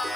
I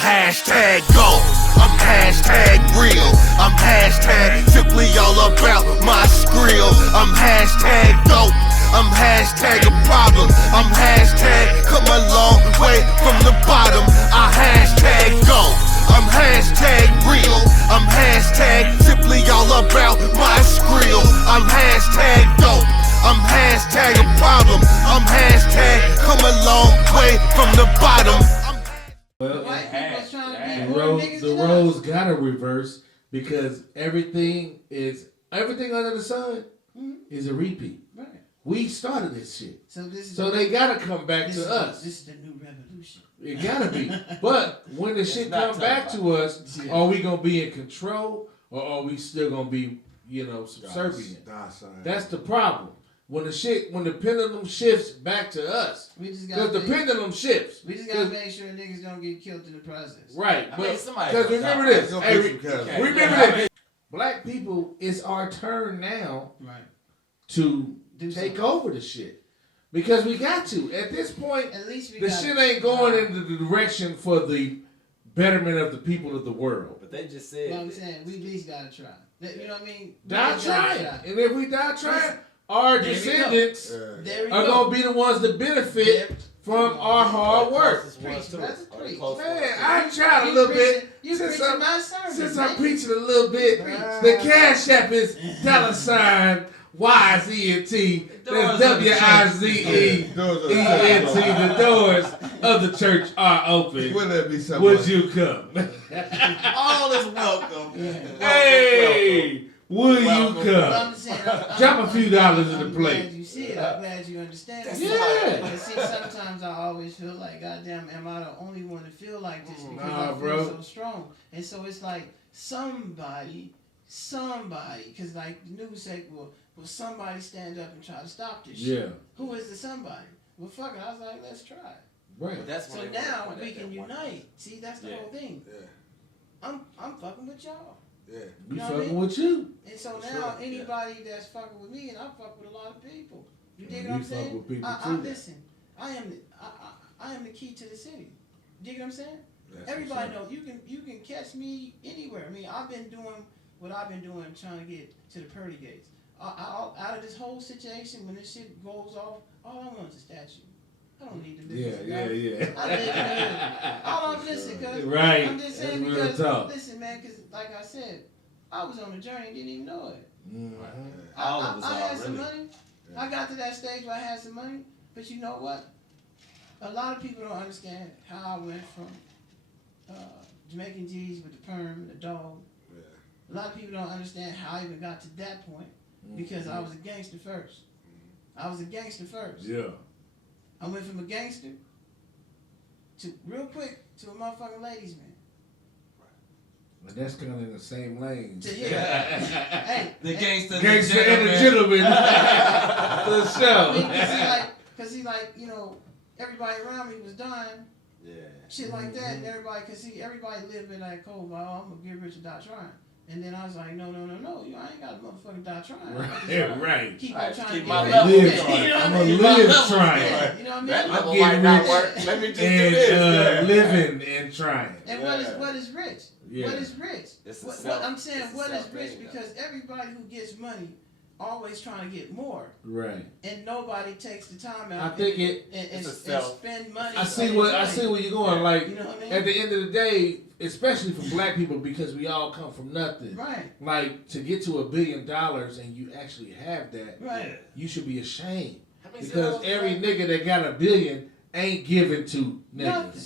hashtag go, I'm hashtag real, I'm hashtag simply all about my skrill. I'm hashtag dope, I'm hashtag a problem, I'm hashtag come a long way from the bottom. I hashtag go, I'm hashtag real, I'm hashtag simply all about my skrill. I'm hashtag dope, I'm hashtag a problem, I'm hashtag come a long way from the bottom. Well, the roles gotta reverse because everything under the sun is a repeat. Right. We started this shit, so they gotta come back to us. This is the new revolution. It gotta be. But when the shit come back to us, are we gonna be in control or are we still gonna be, subservient? That's the problem. When the pendulum shifts back to us, because the pendulum shifts. We just gotta make sure niggas don't get killed in the process. Right, because remember this. Remember this. Black people, it's our turn now, to take over the shit. Because we got to. At this point, at least the shit ain't going in the direction for the betterment of the people of the world. But they just said. What I'm saying, we at least gotta try. You know what I mean? Die trying. And if we die trying, our descendants are going to be the ones that benefit from our hard work. Man, I tried a little bit. Since I'm preaching a little bit, the Cash App is $YZENT. That's WIZEENT. The doors of the church are open. Would you come? All is welcome. Hey! Will you come? Drop a few dollars in the plate. I'm glad you see it. I'm glad you understand it. Yeah. And see, sometimes I always feel like, goddamn, am I the only one to feel like this? Because I feel bro. so strong. And so it's like somebody, because like the news say, will somebody stand up and try to stop this shit? Yeah. Who is the somebody? Well, fuck it. I was like, let's try it. Right. So now we can unite. See, that's the whole thing. Yeah. I'm fucking with y'all. Yeah. We fucking with you. And so now anybody that's fucking with me, and I fuck with a lot of people. You dig what I'm saying? With people listen, I am the key to the city. You dig what I'm saying? Everybody knows you can catch me anywhere. I mean, I've been doing what I've been doing, trying to get to the pearly gates. Out of this whole situation, when this shit goes off, all I want is a statue. I don't need to live. Yeah. I don't listen, cause right. I'm just saying because listen, man, because like I said, I was on the journey and didn't even know it. Mm-hmm. I had some money. Yeah. I got to that stage where I had some money, but you know what? A lot of people don't understand how I went from Jamaican G's with the perm and the dog. Yeah. A lot of people don't understand how I even got to that point because I was a gangster first. Yeah. I went from a gangster to real quick to a motherfucking ladies man. But that's kind of in the same lane. Hey, the gangster and the gentleman. For sure. Because he everybody around me was done. Yeah. Shit like that, and everybody lived in that code. Like, I'm gonna get rich and die trying. And then I was like, no, I ain't got to motherfucking die trying. Right. Keep on trying to get my rich. level. I'm going to live trying. You know what I mean? That level might not work. Let me just do this. Living and trying. And what is rich? Yeah. What is rich? I'm saying what is rich because everybody who gets money always trying to get more. Right. And nobody takes the time out I think and spend money. I see where you're going. Like, you know what I mean? At the end of the day, especially for black people, because we all come from nothing. Right. Like, to get to $1 billion and you actually have that, right. You should be ashamed. Because every nigga that got $1 billion ain't giving to niggas. Nothing.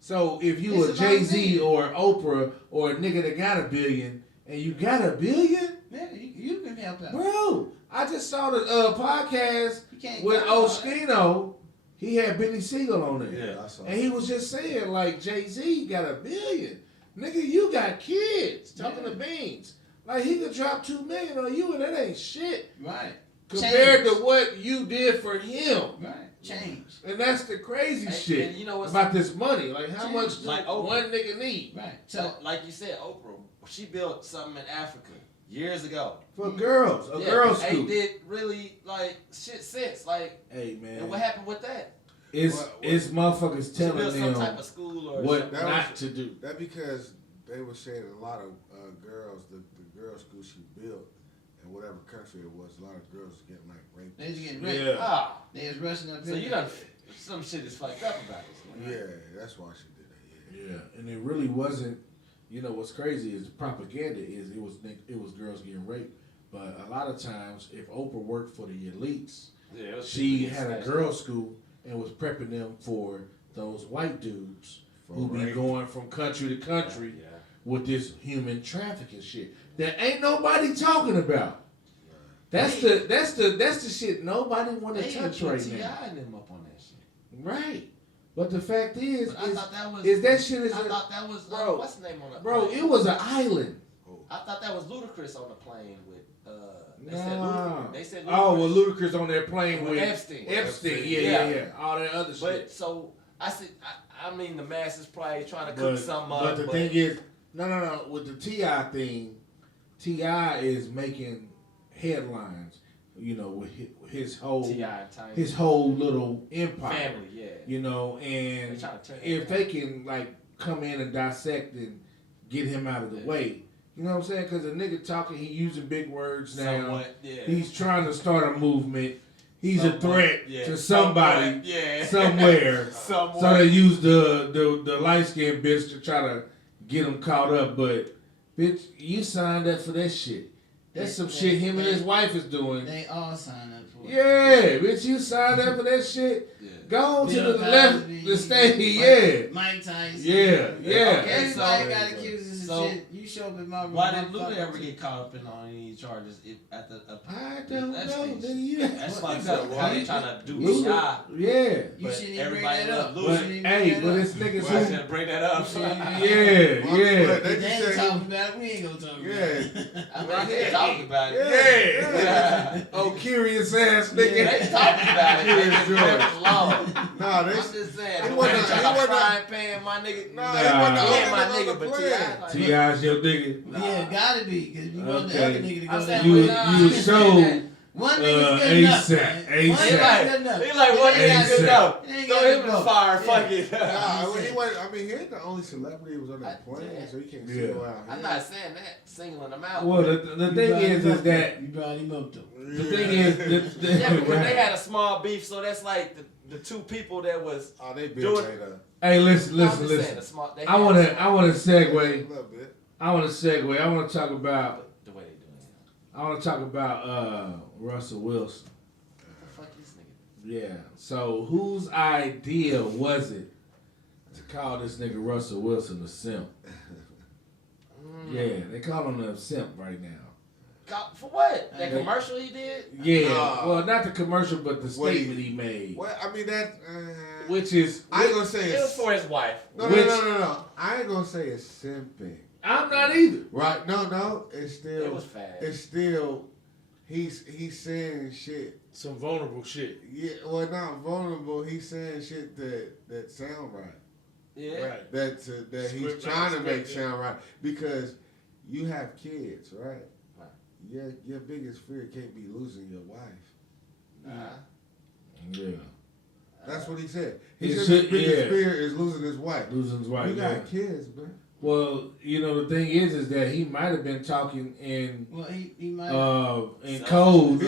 So if you a Jay-Z or Oprah or a nigga that got $1 billion and you got $1 billion, man, you can help out. Bro, I just saw the podcast with Oskino. He had Benny Siegel on it. Yeah, I saw and he was just saying, like, Jay-Z got $1 billion. Nigga, you got kids. Talking to Beans. Like, he could drop $2 million on you and that ain't shit. Right. Compared to what you did for him. Right. change. And that's the crazy shit and you know what's about this money. Like, how much does like one nigga need? Right. So, like you said, Oprah, she built something in Africa years ago. For girls, a girls' school. They did really, like, shit sense. Like, hey, man. And what happened with that? It's motherfuckers telling built some them type of school or what something. not to do. That because they were saying a lot of girls, the girls' school she built, in whatever country it was, a lot of girls getting like raped. they just getting raped. Yeah. Ah, They was rushing up so here. you done, some shit is fucked up about this. Yeah, that's why she did that. Yeah, and it really wasn't. You know what's crazy is propaganda is it was girls getting raped, but a lot of times if Oprah worked for the elites, Yeah, she had a girls' school and was prepping them for those white dudes who be rape. going from country to country Yeah. with this human trafficking shit that ain't nobody talking about. That's the shit nobody want to They touch even right T.I. now. and them up on that shit. Right. But the fact is, But I thought that was. that shit is I thought that was. bro, what's the name on that? bro, plane? it was an island. I thought that was Ludacris on the plane with. They Nah. said Ludacris. They said Ludacris. Oh, well, Ludacris on that plane With with Epstein. Epstein, Yeah. yeah. All that other But shit. so I said, I mean, the masses probably trying to cook something up. But the thing is, no. With the T.I. thing, T.I. is making headlines. You know, with his whole T.I. and Tiny. his whole little empire. Family, yeah. You know, and They tryna turn it if down. they can like come in and dissect and get him out of the way, you know what I'm saying? Because a nigga talking, he using big words now. Somewhat, yeah. He's trying to start a movement. He's a threat yeah. to somebody yeah. somewhere. Somewhat. So they use the light skinned bitch to try to get him caught up. But bitch, you signed up for that shit. That's some shit him and his wife is doing. They all sign up for it. Yeah, bitch, you signed up for that shit. Yeah. Go to Bill the left, Cosby, the stage. Mike Tyson. Yeah. Everybody so- got accused of so- shit. You show up in my room. Why I'm didn't Luda fucking ever with get caught up in on any charges at the? I don't That's know, things. nigga. That's fucked up. How they trying to do Luda, T.I. yeah. You But shouldn't even bring everybody that up. love But You shouldn't even bring hey, that but up. it's niggas Well, I who. should bring that up. Yeah. They They just ain't said talking about it. We ain't gonna talk about it. I mean, they talking about it. Yeah. Oh, curious ass They nigga. talking about it. They Curious just George. never law. Nah, I'm they just saying. he The wasn't- way he trying to wasn't- frying pan, my nigga. Nah, Nah. he wasn't the He ain't my only nigga, but player. T.I. like- T.I.'s your nigga. Yeah, gotta be, because if you want the other nigga to go I'm saying, down. You nah, you I ain't saying showed that. One nigga's good enough. ASAP, man. ASAP. One nigga's good enough. He like, what It ain't nigga gotta good be- enough? it ain't Throw gotta him in be the both. fire, Yeah. fuck it. Nah, he wasn't. I mean, he ain't the only celebrity who was on that plane, so you can't Yeah. single out. I'm not saying that, singling them out. Well, the thing is that You brought him up though. the thing is Yeah, because they had a small beef, so that's like the two people that was. Oh, they been Do it. made up. Hey, listen. I'm just saying, I the small, they wanna had I some- wanna A segue. little bit. I wanna talk about the way they doing it. I wanna talk about Russell Wilson. Fuck this nigga. Yeah. So whose idea was it to call this nigga Russell Wilson a simp? Yeah, they call him a simp right now. For what? That They- commercial he did? Yeah. Nah. Well, not the commercial, but the What statement he made, Well, I mean that. which is I ain't gonna say It was it's. for his wife. No. I ain't gonna say it's simping. I'm not either. Right? No. It's still. It was fast. It's still. He's saying shit. Some vulnerable shit. Yeah. Well, not vulnerable. He's saying shit that sound right. Yeah. Right. That he's Script trying to not make scripted. sound right because you have kids, right? Right. Your biggest fear can't be losing your wife. Nah. Yeah. That's what he said. He It said should- his biggest yeah. fear is losing his wife. Losing his wife. You got yeah. kids, man. Well, you know the thing is that he might have been talking in Well, he might. in code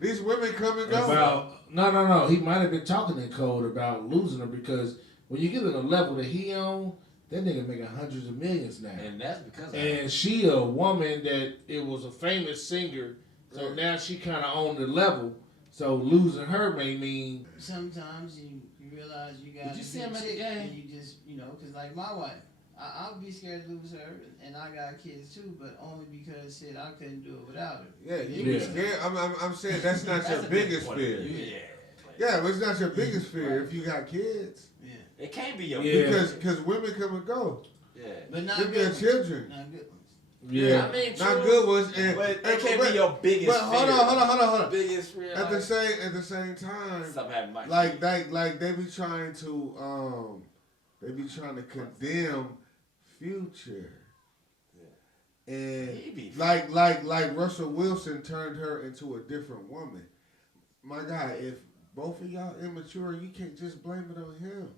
These women come and go. about no. He might have been talking in code about losing her because when you get to the level that he on, that nigga making hundreds of millions now. And that's because of And she a woman that it was a famous singer, so Right. now she kind of on the level. So losing her may mean Sometimes you realize you got. Did you see him at the game? And you just, because like my wife, I'll be scared to lose her, and I got kids too, but only because shit I couldn't do it without her. Yeah, you Yeah. be scared. I'm saying that's not That's your a good biggest point of fear. view, Yeah. Yeah, but it's not your biggest fear if you got kids. Yeah, It can't be your Yeah. Because women come and go. Yeah. but not Them good your ones. children. Not good ones. Yeah. I mean, not true, good ones. But they can't be your biggest But hold on. Biggest fear. At the same time, something happened. Like they be trying to condemn Future. And like Russell Wilson turned her into a different woman. My guy, if both of y'all immature, you can't just blame it on him.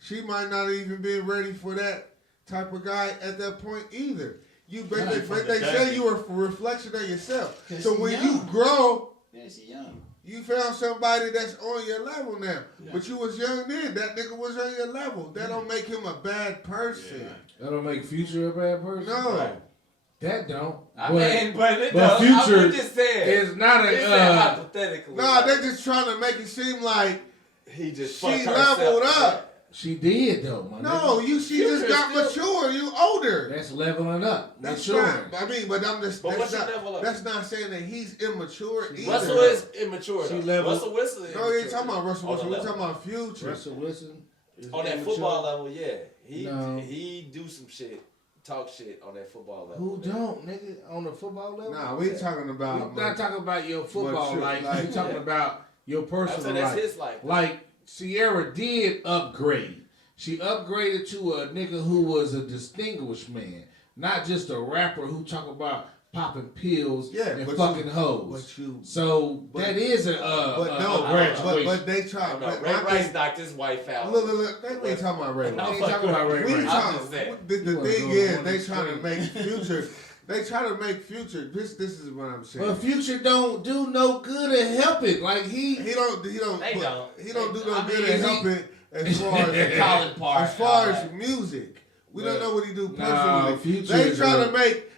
She might not even be ready for that type of guy at that point either. They say you are a reflection of yourself. So when you grow, she young. You found somebody that's on your level now. Yeah. But you was young then. That nigga was on your level. That don't make him a bad person. Yeah. That don't make Future a bad person? No. Right. That don't. But Future is not a... hypothetically. Nah, they just trying to make it seem like he just she leveled up. She did though, my nigga. She just got mature. You older. That's leveling up. That's not. But I'm just. That's not saying that he's immature either. Russell is immature. Russell Wilson. No, you ain't talking about Russell Wilson. We talking about Future. Russell Wilson. On that football level, yeah, he do some shit. Talk shit on that football level. Who don't, nigga? On the football level? Nah, we talking about. We're not talking about your football life. We talking about your personal life. That's his life. Like Sierra did upgrade. She upgraded to a nigga who was a distinguished man, not just a rapper who talk about popping pills and fucking hoes. That is a graduation. But they try. Ray Rice knocked his wife out. Look, they ain't talking about Ray Rice. They ain't talking about Ray Rice. The thing is, they trying to make Future. They try to make Future. This is what I'm saying. But Future don't do no good at helping. Like he don't do no good at helping as far as music. We don't know what he do personally.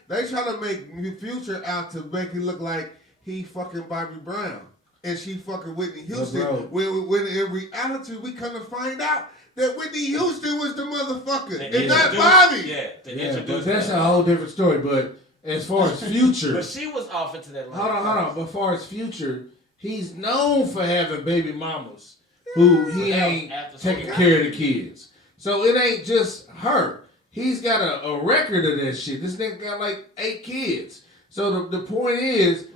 They try to make Future out to make it look like he fucking Bobby Brown and she fucking Whitney Houston. When in reality we come to find out that Whitney Houston was the motherfucker and not Bobby. But that's a whole different story. But as far as Future, but she was off into that. Hold on. But as far as Future, he's known for having baby mamas who he ain't taking care of the kids. So it ain't just her. He's got a record of that shit. This nigga got like 8 kids. So the point is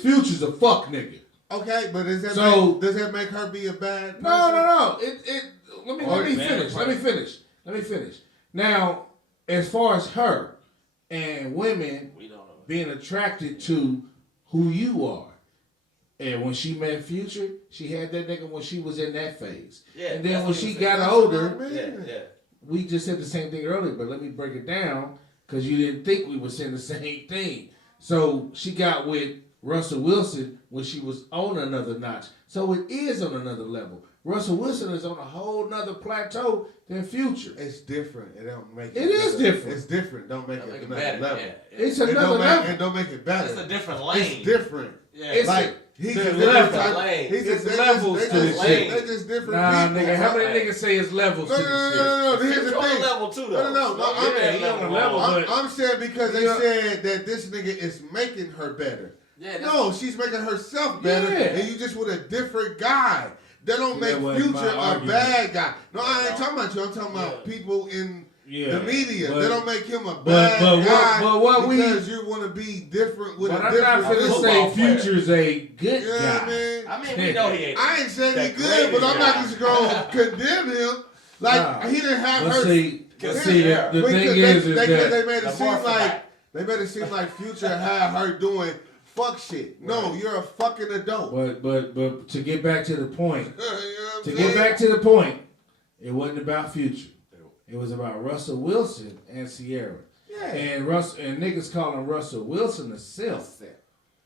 Future's a fuck nigga. Okay, but does that make her be a bad person? No. Let me finish. Now, as far as her and women being attracted to who you are. And when she met Future, she had that nigga when she was in that phase. Yeah, and then when she got older, we just said the same thing earlier, but let me break it down because you didn't think we were saying the same thing. So she got with Russell Wilson when she was on another notch. So it is on another level. Russell Wilson is on a whole nother plateau than Future. It's different. It don't make it. It is different. It's different. Don't make it another level. Yeah. It's another level. And don't make it better. It's a different lane. It's different. Yeah. It's like he's a different lane. It's levels to this shit. They're just different nah, people. Nigga, how many niggas say it's levels to this shit? No. Here's the thing. On level 2 though. No. I'm saying because they said that this nigga is making her better. Yeah. No, she's making herself better, and you just with a different guy. That don't make Future a bad guy. No, I ain't talking about you. I'm talking about people in the media. They don't make him a bad guy because you want to be different with a different. But I'm not finna say Future's a good guy. Man. I mean, we know he ain't. I ain't saying he good, but I'm not just gonna condemn him. Like he didn't have her. The thing is that they made it seem like Future had her doing fuck shit. No, you're a fucking adult. But to get back to the point, it wasn't about Future. It was about Russell Wilson and Sierra. Yeah. And niggas calling Russell Wilson a simp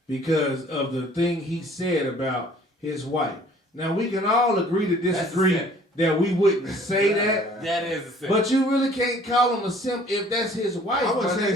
because of the thing he said about his wife. Now we can all agree to disagree that we wouldn't say that. That is a simp. But you really can't call him a simp if that's his wife. I would say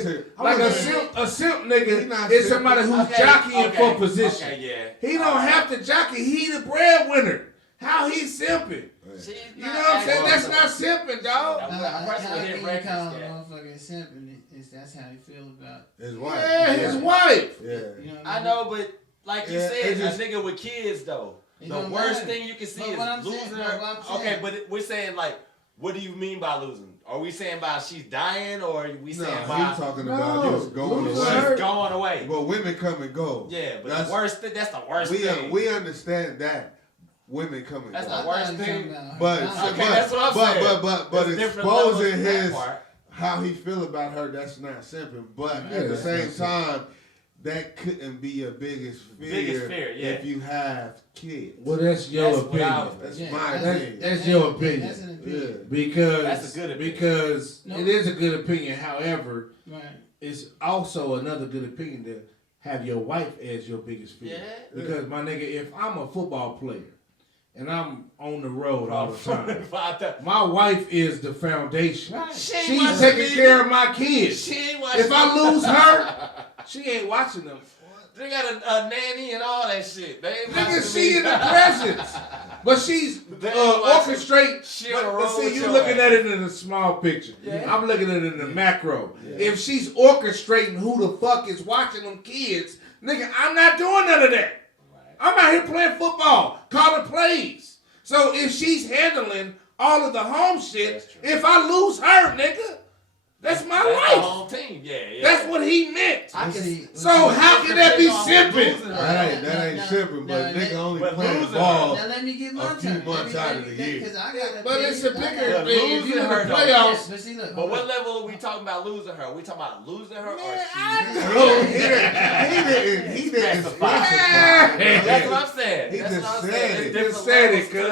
a simp nigga is somebody who's jockeying for position. Okay, yeah. He don't have to jockey. He the breadwinner. How he simping? You know what I'm saying? That's not simping, dog. I think you call a motherfucker simping. That's how you feel about his wife. Yeah, his wife. Yeah. You know I know, but like you said, a nigga with kids though. The worst thing you can see is losing her. Okay, but we're saying like What do you mean by losing? Are we saying about she's dying, or are we saying No, by he's talking about just going away. She's going away. Well, women come and go. Yeah, but that's the worst thing. We understand that women come and go. That's the worst thing. But that's what I'm saying. But exposing how he feel about her, that's not simping. But at the same time, that couldn't be your biggest fear if you have kids. Well, that's your opinion. That's my opinion. That's your opinion. That's an opinion. Because that's a good opinion. Because it is a good opinion. However, it's also another good opinion to have your wife as your biggest fear. Yeah. Because my nigga, if I'm a football player and I'm on the road all the time, my wife is the foundation. Right. She's taking care of my kids. If I lose her, she ain't watching them. They got a nanny and all that shit. Nigga, she in the presence. But she's orchestrating. But see, you looking at it in a small picture. Yeah. I'm looking at it in the macro. Yeah. If she's orchestrating who the fuck is watching them kids, nigga, I'm not doing none of that. Right. I'm out here playing football, calling plays. So if she's handling all of the home shit, if I lose her, nigga, that's my life. The whole team. Yeah. That's what he meant. So how can that be simping? That ain't simping, but nigga only playing ball now let me get my a few months out of the year. But it's a bigger thing. If you in the playoffs. But what level are we talking about losing her? Are we talking about losing her or he didn't specify. That's what I'm saying. He just said it, cuz.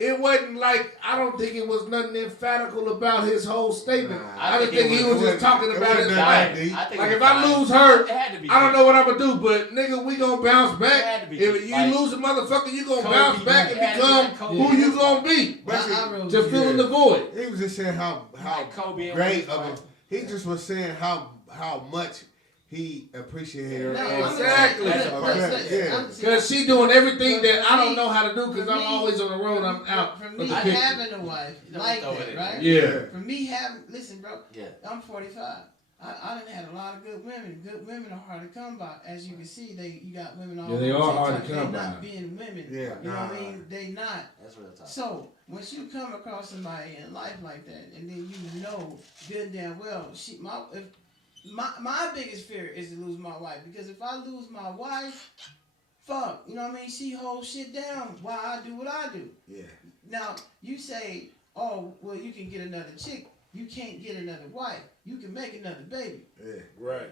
It wasn't like, I don't think it was nothing emphatical about his whole statement. I think he was just talking about his life. Like if I lose her, I don't know what I'm gonna do, but nigga, we gonna bounce back. If you lose a motherfucker, you gonna bounce back and become who you gonna be. To fill in the void. He was just saying how great of a. He just was saying how much he appreciated her. Exactly. Because she doing everything that I don't know how to do because I'm always on the road. I'm out. For me, having a wife like that, right? Yeah. For me, listen, bro. Yeah. I'm 45. I done had a lot of good women. Good women are hard to come by. As you can see, you got women all over. Yeah, they are hard to come by. They're not being women. Yeah. You know what I mean? They not. That's real talk. So, once you come across somebody in life like that, and then you know good and damn well, my biggest fear is to lose my wife. Because if I lose my wife, fuck, you know what I mean? She holds shit down while I do what I do. Yeah. Now, you say, oh, well, you can get another chick. You can't get another wife. You can make another baby. Yeah. Right.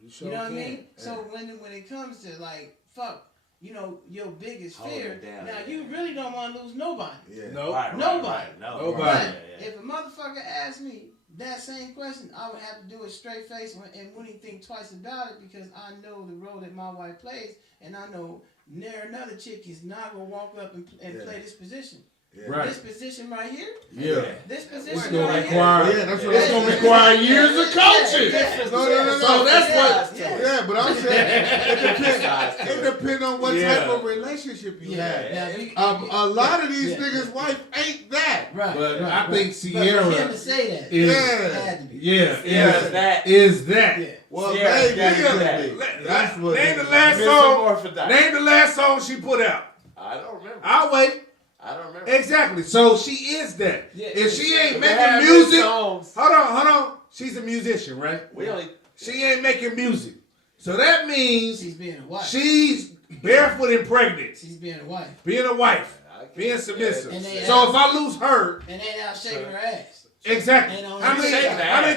You know what I mean? Yeah. So when it comes to like, fuck, you know, your biggest fear, now you really don't want to lose nobody. Yeah. Nobody. Nobody. But if a motherfucker asks me that same question, I would have to do it straight face and wouldn't even think twice about it because I know the role that my wife plays, and I know another chick is not gonna walk up and play this position. Yeah. Right. This position right here. Yeah. This position it's gonna require years of coaching. No. So that's what. Yeah, but I'm saying it depends on what type of relationship you have. A lot of these niggas' wife ain't that. Right. But I think Sierra. But for him to say that. Is that. Yeah. Well, maybe. That's what. Name the last song she put out. I don't remember. I'll wait. I don't remember. Exactly. So she is that. Yeah, if she ain't making music, hold on. She's a musician, right? She ain't making music. So that means she's being a wife. She's barefoot and pregnant. She's being a wife. Being submissive. So if I lose her, and ain't out shaking her ass. Exactly. How many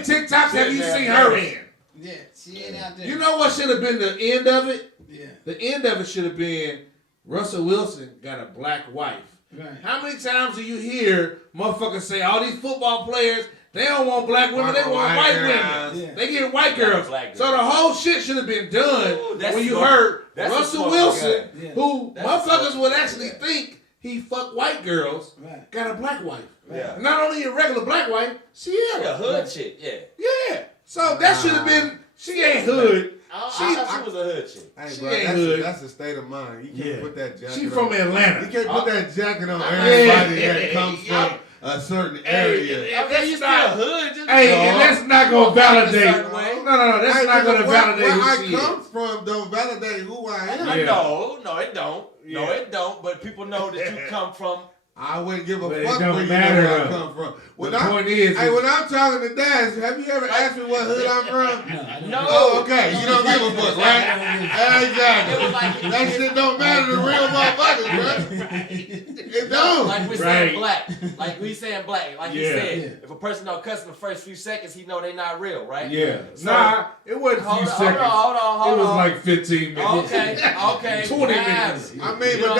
TikToks have you seen her in? Yeah, she ain't out there. You know what should have been the end of it? Yeah. The end of it should have been Russell Wilson got a black wife. Right. How many times do you hear motherfuckers say all these football players, they don't want black women, they want white women. Yeah. They get white girls. So the whole shit should have been done when you heard Russell Wilson, who motherfuckers would actually think he fucked white girls, got a black wife. Yeah. Not only a regular black wife, Sierra. A hood chick, Yeah. So that should have been, she ain't hood. She was a hood chick. She ain't hood. That's a state of mind. You can't put that jacket on. She from Atlanta. You can't put that jacket on everybody that comes from a certain area. You still hood. And that's not going to validate. No, that's not going to validate where who she I come from don't validate who I am. No, it don't. No, it don't. But people know that you come from I wouldn't give a But fuck it don't where matter, I come from. When point is, hey, when I'm talking to Dash, have you ever asked me what hood I'm from? No. Oh, okay. You don't give a fuck, right? Exactly. That shit don't matter to real motherfuckers, bro. It don't. Like we saying black. Like we saying black. Like you said, if a person don't cuss in the first few seconds, he know they not real, right? Yeah. So, nah, it wasn't a few seconds. Hold on. It was like 15 minutes. Okay. 20 minutes. I mean, but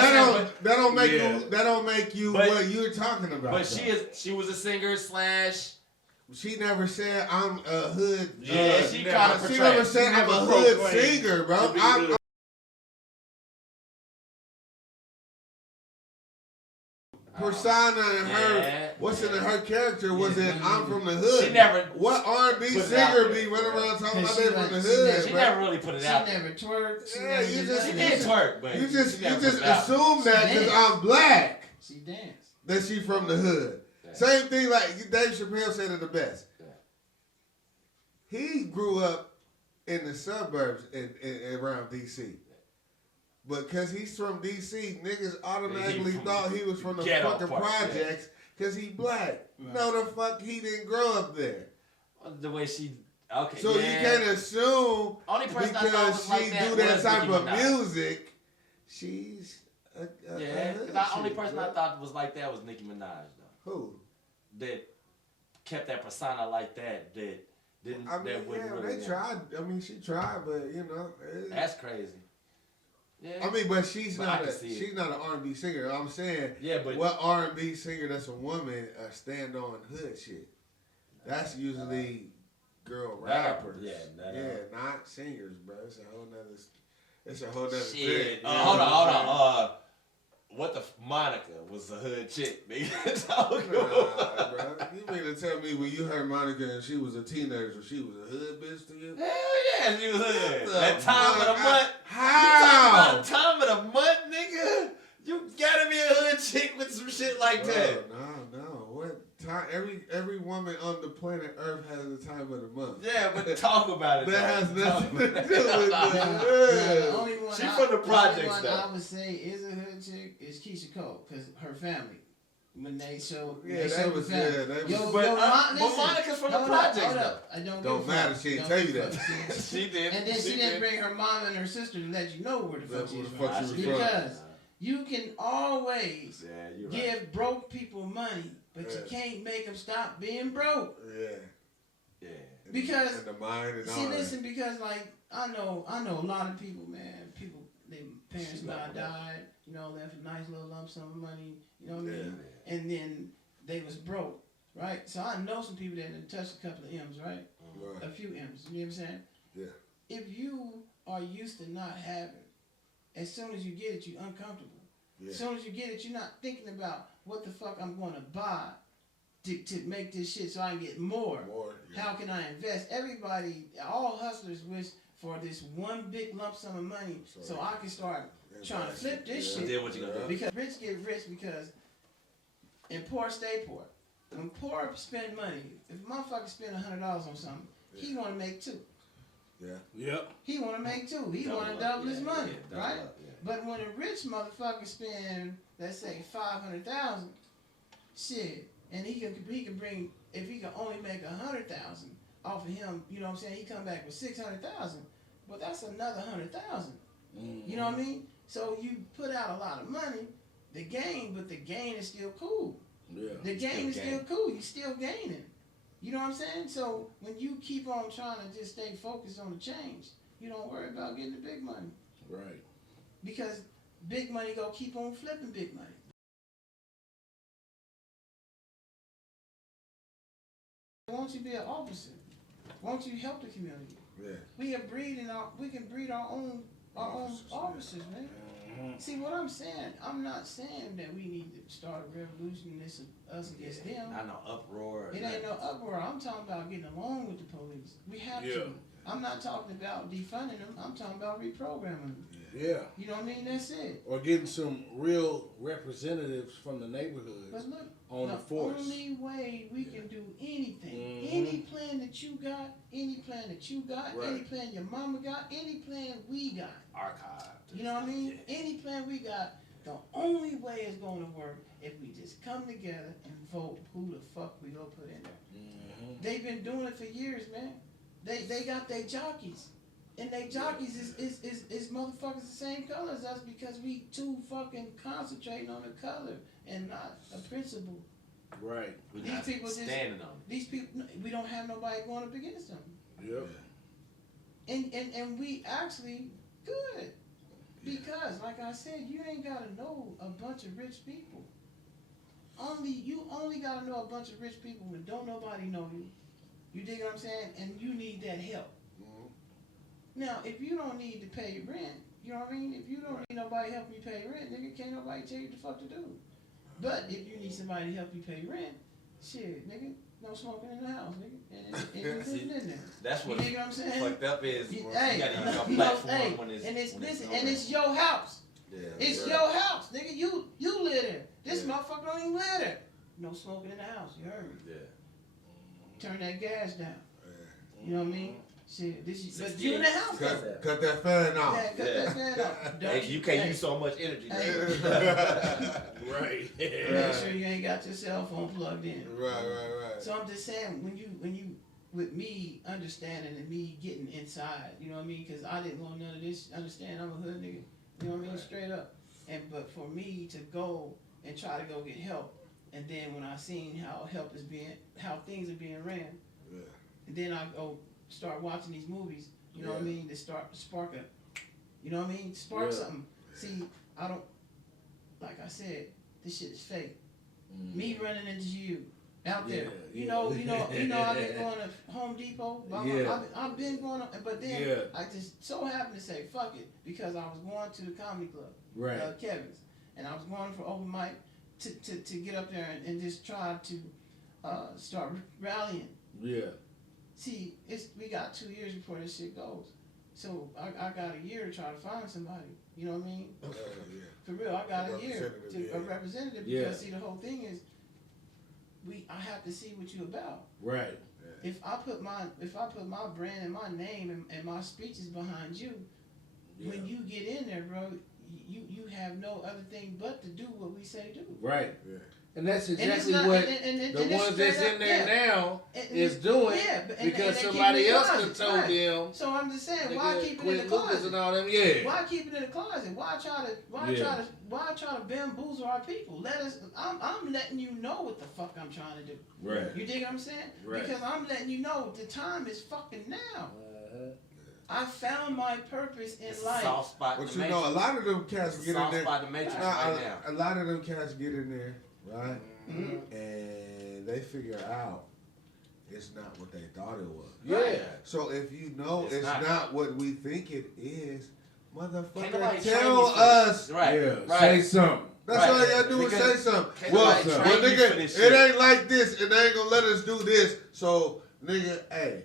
that don't make you what you're talking about. But she was a singer / She never said I'm a hood. Yeah, she kind of. She never said I'm a hood singer, bro. Persona and her, what's in her character was that I'm from the hood. She never. What R&B singer be running around talking about they from the hood? She never really put it out. She never twerked. Yeah, you did twerk, but you just assume that because I'm black. She danced. That she from the hood. Yeah. Same thing like Dave Chappelle said it the best. Yeah. He grew up in the suburbs around D.C. But because he's from D.C., niggas automatically thought he was from the fucking projects because he black. Right. No, the fuck, he didn't grow up there. The way she... Okay, so you can't assume because she do that type of music, she's... the only person I thought was like that was Nicki Minaj, though. Who? That kept that persona like that. That didn't. I mean, they tried. I mean, she tried, but you know, that's crazy. Yeah. I mean, but she's not an R&B singer. I'm saying, but what R&B singer that's a woman stand on hood shit? That's usually girl rappers. Not singers, bro. It's a whole nother thing. Hold on. What Monica was a hood chick, nigga. Nah, bro. You mean to tell me when you heard Monica and she was a teenager, she was a hood bitch to you? Hell yeah, she was hood. That time of the month. How? You talking about time of the month, nigga? You gotta be a hood chick with some shit like that. No. What time? Every woman on the planet Earth has a time of the month. Yeah, but talk about it. That has nothing to do with the only one she from the projects, one though. I would say is a hood chick is Keisha Cole, because her family. When they show, but Monica's from the projects, though. Don't matter. She didn't tell you that. She did. And then she didn't bring her mom and her sister to let you know where the fuck she was from. Because you can always give broke people money, but you can't make them stop being broke. Yeah. Because and the mind and see, listen, because like I know a lot of people, man. People, their parents died. You know, left a nice little lump sum of money. You know what I mean? And then they was broke, right? So I know some people that didn't touch a couple of M's, right? A few M's. You know what I'm saying? Yeah. If you are used to not having, as soon as you get it, you're uncomfortable. Yeah. As soon as you get it, you're not thinking about what the fuck I'm going to buy to make this shit so I can get more. How can I invest? Everybody, all hustlers wish for this one big lump sum of money so I can start trying to flip this shit. Then what you gonna do? Because rich get rich because and poor stay poor. When poor spend money, if a motherfucker spend $100 on something, he want to make two. Yeah. Yep. He want to make two. He want to double his money, right? But when a rich motherfucker spend, let's say $500,000, shit, and he can bring, if he can only make $100,000 off of him, you know what I'm saying? He come back with $600,000, but that's another $100,000. You know what I mean? So you put out a lot of money, the gain is still cool. Yeah. The gain is still cool. You still gaining. You know what I'm saying? So when you keep on trying to just stay focused on the change, you don't worry about getting the big money. Right. Because big money go keep on flipping big money. Won't you be an officer? Won't you help the community? Yeah. We can breed our own officers, man. See what I'm saying? I'm not saying that we need to start a revolution, this us against them. Not no uproar. It ain't no uproar. I'm talking about getting along with the police. We have to. I'm not talking about defunding them. I'm talking about reprogramming them. Yeah. You know what I mean? That's it. Or getting some real representatives from the neighborhoods on the force. The only way we can do anything, any plan that you got, any plan your mama got, any plan we got. Archive. You know what I mean? Any plan we got, the only way it's going to work if we just come together and vote who the fuck we gonna put in there. Mm-hmm. They've been doing it for years, man. They got their jockeys. And they jockeys is motherfuckers the same color as us because we too fucking concentrating on the color and not a principle. Right. These people standing on it. These people, we don't have nobody going up against them. Yep. And we actually good. Because, like I said, you ain't gotta know a bunch of rich people. You only gotta know a bunch of rich people when don't nobody know you. You dig what I'm saying? And you need that help. Now, if you don't need to pay rent, you know what I mean? If you don't need nobody helping you pay rent, nigga, can't nobody tell you what the fuck to do. But if you need somebody to help you pay rent, shit, nigga, no smoking in the house, nigga. And it's in there. That's what, you know what I'm saying? Fucked up is you gotta use your you platform when it's your house. Yeah, it's your house, nigga. You live there. This motherfucker don't even live there. No smoking in the house, you heard me? Yeah. Turn that gas down. You know what I mean? Shit, but you in the house. Cut that fan off. Yeah, cut that fan off. Hey, you can't use so much energy. Right. Make sure you ain't got your cell phone plugged in. Right. So I'm just saying, when you with me understanding and me getting inside, you know what I mean? Because I didn't want none of this. Understand? I'm a hood nigga. You know what I mean? Straight up. But for me to go and try to go get help, and then when I seen how things are being ran, and then I go start watching these movies, you know what I mean, to spark a, you know what I mean, spark something. See, I don't, like I said, this shit is fake. Me running into you out there, you know, I've been going to Home Depot. I've been going, but then I just so happened to say fuck it because I was going to the comedy club, Kevin's, and I was going for open mic to get up there and just try to start rallying. Yeah. See, we got 2 years before this shit goes. So I got a year to try to find somebody. You know what I mean? For real, I got a year to a representative because see the whole thing is I have to see what you about. Right. If I put my brand and my name and my speeches behind you, when you get in there, bro, you have no other thing but to do what we say do. Right. Yeah. And that's exactly what the ones that's in there now is doing because somebody else had told them. So I'm just saying, why keep it in the closet? And all them, Why keep it in the closet? Why try to bamboozle our people? I'm letting you know what the fuck I'm trying to do. Right. You dig what I'm saying? Right. Because I'm letting you know the time is fucking now. I found my purpose in life. Soft spot. But you know, a lot of them cats get in there. A lot of them cats get in there. Right? Mm-hmm. And they figure out it's not what they thought it was. Yeah. So if you know it's not what we think it is, motherfucker, tell us. Right. Yeah. Right. Say something. That's all you gotta do is say something. Well, nigga, it ain't like this and they ain't gonna let us do this. So, nigga, hey.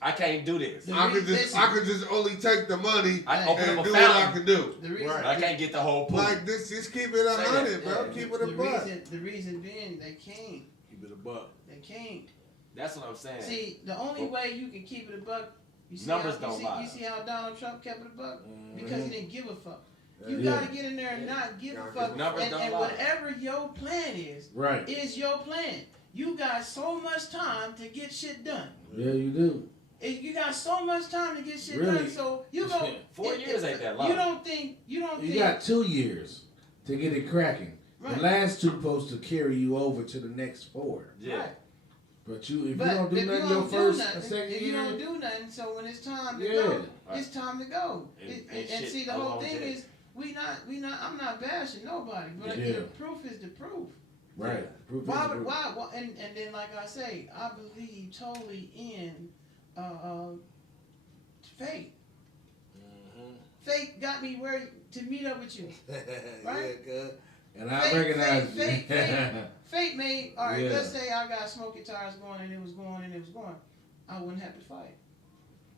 I can't do this. I could just only take the money and do what I can do. I can't get the whole pool. Like this, just keep it 100, bro. Keep it a buck. The reason being, they can't. Keep it a buck. They can't. That's what I'm saying. See, the only way you can keep it a buck, you see you see how Donald Trump kept it a buck? Because he didn't give a fuck. You gotta get in there and not give a fuck. And whatever your plan is your plan. You got so much time to get shit done. Yeah, you do. You got so much time to get shit done, so you go. 4 years ain't that long. You don't think. You got 2 years to get it cracking. Right. The last 2 supposed to carry you over to the next 4. Yeah. Right. But if you don't do nothing your first and second year, you don't do nothing. So when it's time to go, it's time to go. And see, the whole thing is we not. I'm not bashing nobody, but the proof is the proof. Right. Why? And then, like I say, I believe totally in. Fate. Mm-hmm. Fate got me where to meet up with you, right? Yeah, and I recognize Fate made. All right, let's say I got smoking tires going and it was going. I wouldn't have to fight.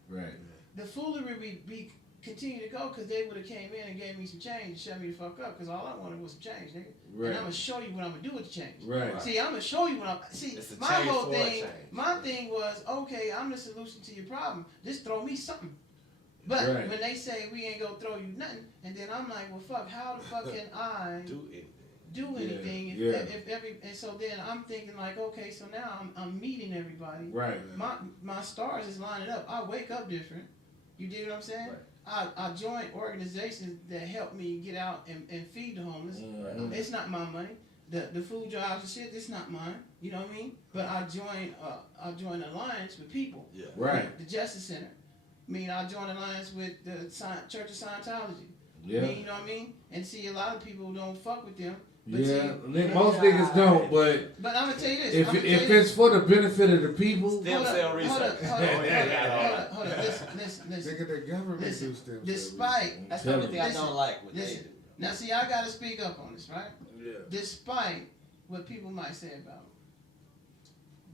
Right. The foolery would be continue to go because they would have came in and gave me some change and shut me the fuck up because all I wanted was some change, nigga. Right. And I'm gonna show you what I'm gonna do with the change. Right. See, I'm gonna show you what I'm. See, my whole thing, my thing was okay. I'm the solution to your problem. Just throw me something. But when they say we ain't gonna throw you nothing, and then I'm like, well, fuck, how the fuck can I do anything if every? And so then I'm thinking like, okay, so now I'm meeting everybody. Right. My stars is lining up. I wake up different. You dig what I'm saying? Right. I join organizations that help me get out and feed the homeless. Mm-hmm. It's not my money. The food drives and shit, it's not mine. You know what I mean? But I join alliance with people. Yeah. Right. The Justice Center. I mean, I joined alliance with the Church of Scientology. Yeah. I mean, you know what I mean? And see, a lot of people don't fuck with them. But most niggas don't, but I'm gonna tell you this. If it's for the benefit of the people, stem cell research. Hold on. Listen. Nigga, the government do stem cell. Despite that's the only thing I don't like. Now, see, I gotta speak up on this, right? Yeah. Despite what people might say about them,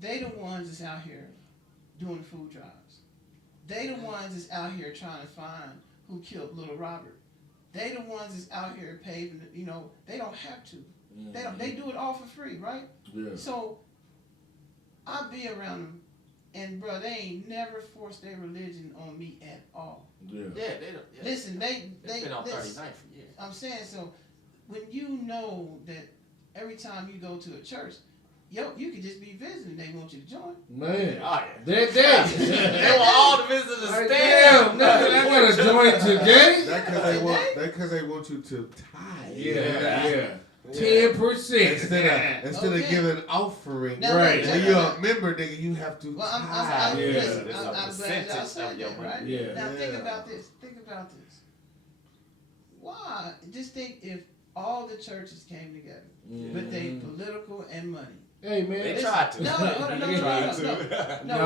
they the ones that's out here doing food drives. They the ones that's out here trying to find who killed Little Robert. They the ones that's out here paving. They don't have to. Mm-hmm. They do it all for free, right? Yeah. So I be around them, and bro, they ain't never forced their religion on me at all. Yeah, they don't. Yeah. Listen, they been on 39 for years. I'm saying, so when you know that every time you go to a church, you could just be visiting. They want you to join. Man, they want all the visitors to stay. Damn, I gotta join today. That because they want you to tithe. Yeah. 10% instead of giving offering. Now, right. When you're a member, nigga, you have to tithe. I'm glad y'all said that, right? Yeah. Now think about this. Why? Just think if all the churches came together with their political and money. Hey man, they tried to. No,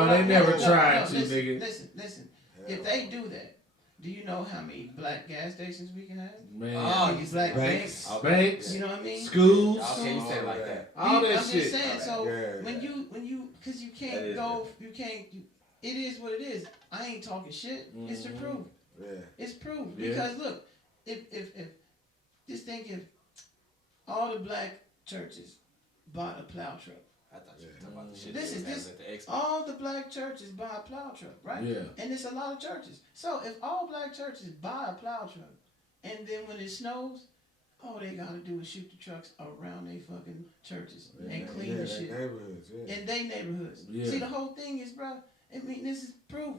they never tried to, nigga. Listen. If they do that, do you know how many black gas stations we can have? Man, these black banks. You know what I mean? Schools. Okay, you say it like that. All that shit. I'm just saying. So when you, because you can't go, it is what it is. I ain't talking shit. Mm-hmm. It's the proof. Yeah. It's proof because look, if just think if all the black churches bought a plow truck. I thought you were talking about the shit. This all the black churches buy a plow truck, right? Yeah. And it's a lot of churches. So if all black churches buy a plow truck, and then when it snows, all they gotta do is shoot the trucks around their fucking churches and clean the shit in their neighborhoods. Yeah. See, the whole thing is, bro. I mean, this is proof.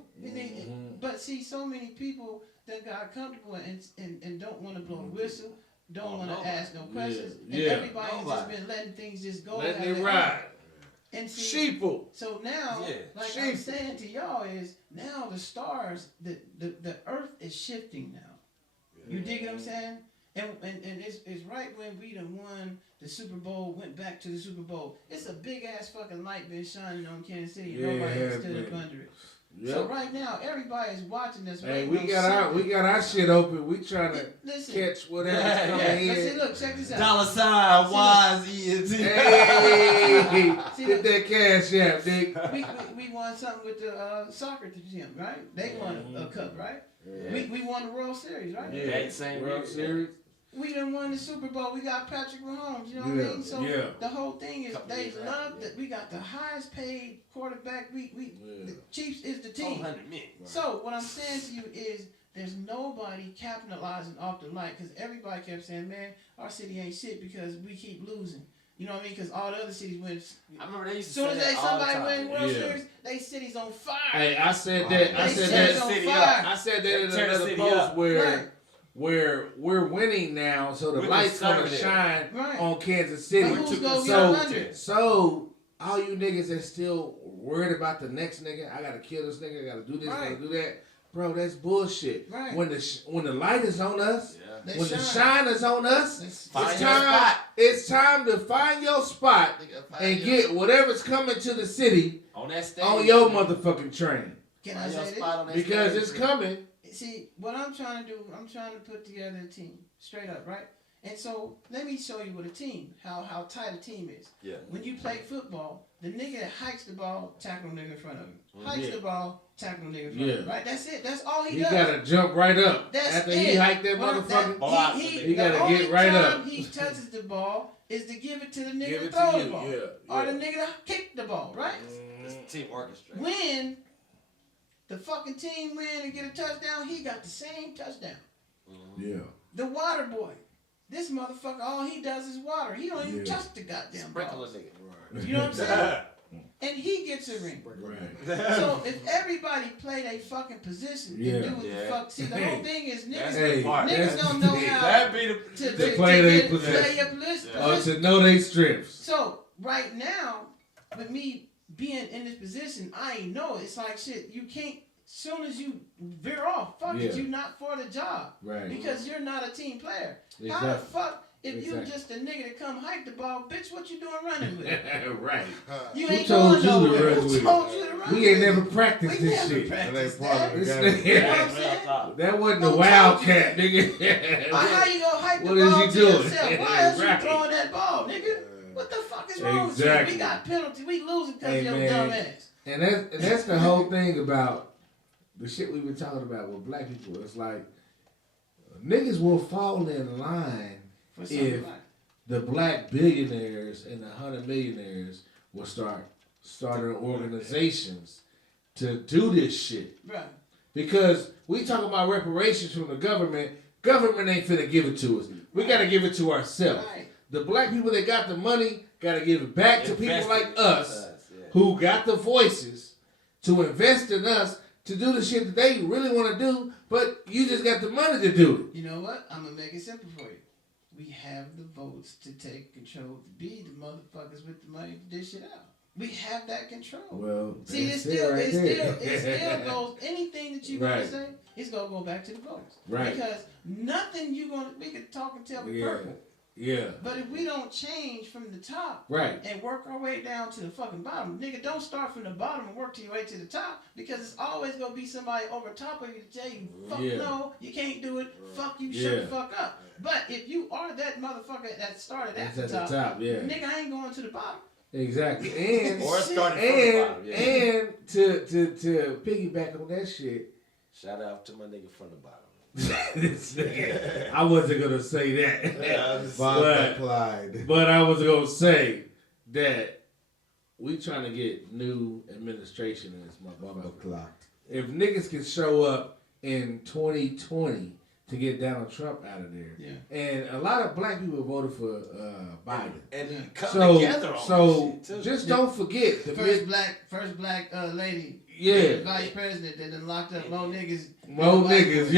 But see, so many people that got comfortable and don't want to blow a whistle. Don't want to ask no questions. And everybody's just been letting things just go. Letting it ride. And see, sheeple. So now, I'm saying to y'all is, now the stars, the earth is shifting now. You dig what I'm saying? And it's right when we done won the Super Bowl, went back to the Super Bowl. It's a big ass fucking light been shining on Kansas City. Nobody stood up under it. Yep. So right now, everybody's watching this. Hey, we got our shit open. We trying to catch whatever's coming in. See, look, check this out. $YZNT. Hey, get that cash out, Dick. We won something with the soccer team, right? They won a cup, right? Yeah. We won the World Series, right? Yeah, same World Series. We done won the Super Bowl. We got Patrick Mahomes. You know what I mean? So the whole thing is they love that we got the highest paid quarterback. The Chiefs is the team. 400 million. So what I'm saying to you is there's nobody capitalizing off the light because everybody kept saying, man, our city ain't shit because we keep losing. You know what I mean? Because all the other cities win. I remember they used to say that as soon as somebody win World Series, they city's on fire. Hey, I said that. I said that in another post where we're winning now, so the light's gonna shine on Kansas City. So all you niggas that still worried about the next nigga, I gotta kill this nigga, I gotta do this, I gotta do that. Bro, that's bullshit. Right. When the light is on us, when the shine is on us, it's time to find your spot and get whatever's coming to the city on that stage on your motherfucking train. Can I say this? Because it's coming. See, what I'm trying to do, I'm trying to put together a team, straight up, right? And so, let me show you what a team, how tight a team is. Yeah. When you play football, the nigga that hikes the ball, tackle the nigga in front of him. Hikes the ball, tackle the nigga in front of him. Right? That's it. That's all he does. He gotta jump right up. After he hiked that motherfucker, he gotta get right up. He touches the ball is to give it to the nigga to throw the ball. Or the nigga to kick the ball, right? It's a team orchestra. When the fucking team win and get a touchdown, he got the same touchdown. Yeah. The water boy. This motherfucker, all he does is water. He don't even touch the goddamn Sprinkle ball. a nigga. You know what I'm saying? And he gets a ring. Right. So if everybody played a fucking position and do what the fuck, see the whole thing is niggas don't know how to play your position. To know their strengths. So right now, with me being in this position, I ain't know. It's like shit. You can't. Soon as you veer off, fuck it, you not for the job. Right. Because you're not a team player. Exactly. How the fuck, if you just a nigga to come hike the ball, bitch, what you doing running with it? Right. You Who ain't told going you nowhere. to run Who with told it? you to run We ain't with never it? practiced We this never shit. practiced That ain't that. part You know what I'm saying? That wasn't the Who Wildcat, nigga. How you gonna hike the What is ball you to doing? yourself? Why else Right. you throwing that ball, nigga? What the fuck is wrong with you? Exactly. We got penalty. We losing because Hey, your man. dumb ass. And that's the whole thing about the shit we've been talking about with black people. It's like niggas will fall in line For if something like the black billionaires and the 100 millionaires will starting organizations to do this shit. right. Because we talk about reparations from the government. Government ain't finna give it to us. We gotta give it to ourselves. Right. The black people that got the money gotta give it back to people like us who got the voices to invest in us to do the shit that they really want to do, but you just got the money to do it. You know what? I'm gonna make it simple for you. We have the votes to take control, to be the motherfuckers with the money to dish it out. We have that control. Well, See, it still goes. Anything that you gonna say, it's gonna go back to the votes. Right. Because nothing we can talk until we purple. Yeah. But if we don't change from the top, Right. and work our way down to the fucking bottom, nigga, don't start from the bottom and work your way to the top, because it's always gonna be somebody over top of you to tell you, fuck no, you can't do it, fuck you, shut the fuck up. But if you are that motherfucker that started at the top, nigga, I ain't going to the bottom. Exactly. And or started from the bottom. Yeah. And to piggyback on that shit. Shout out to my nigga from the bottom. This nigga, I wasn't gonna say that. But I was gonna say that we trying to get new administration in this motherfucker. If niggas can show up in 2020 to get Donald Trump out of there, and a lot of black people voted for Biden, and come together on this shit too. Just don't forget the first black lady. Vice president that done locked up more niggas. More niggas, and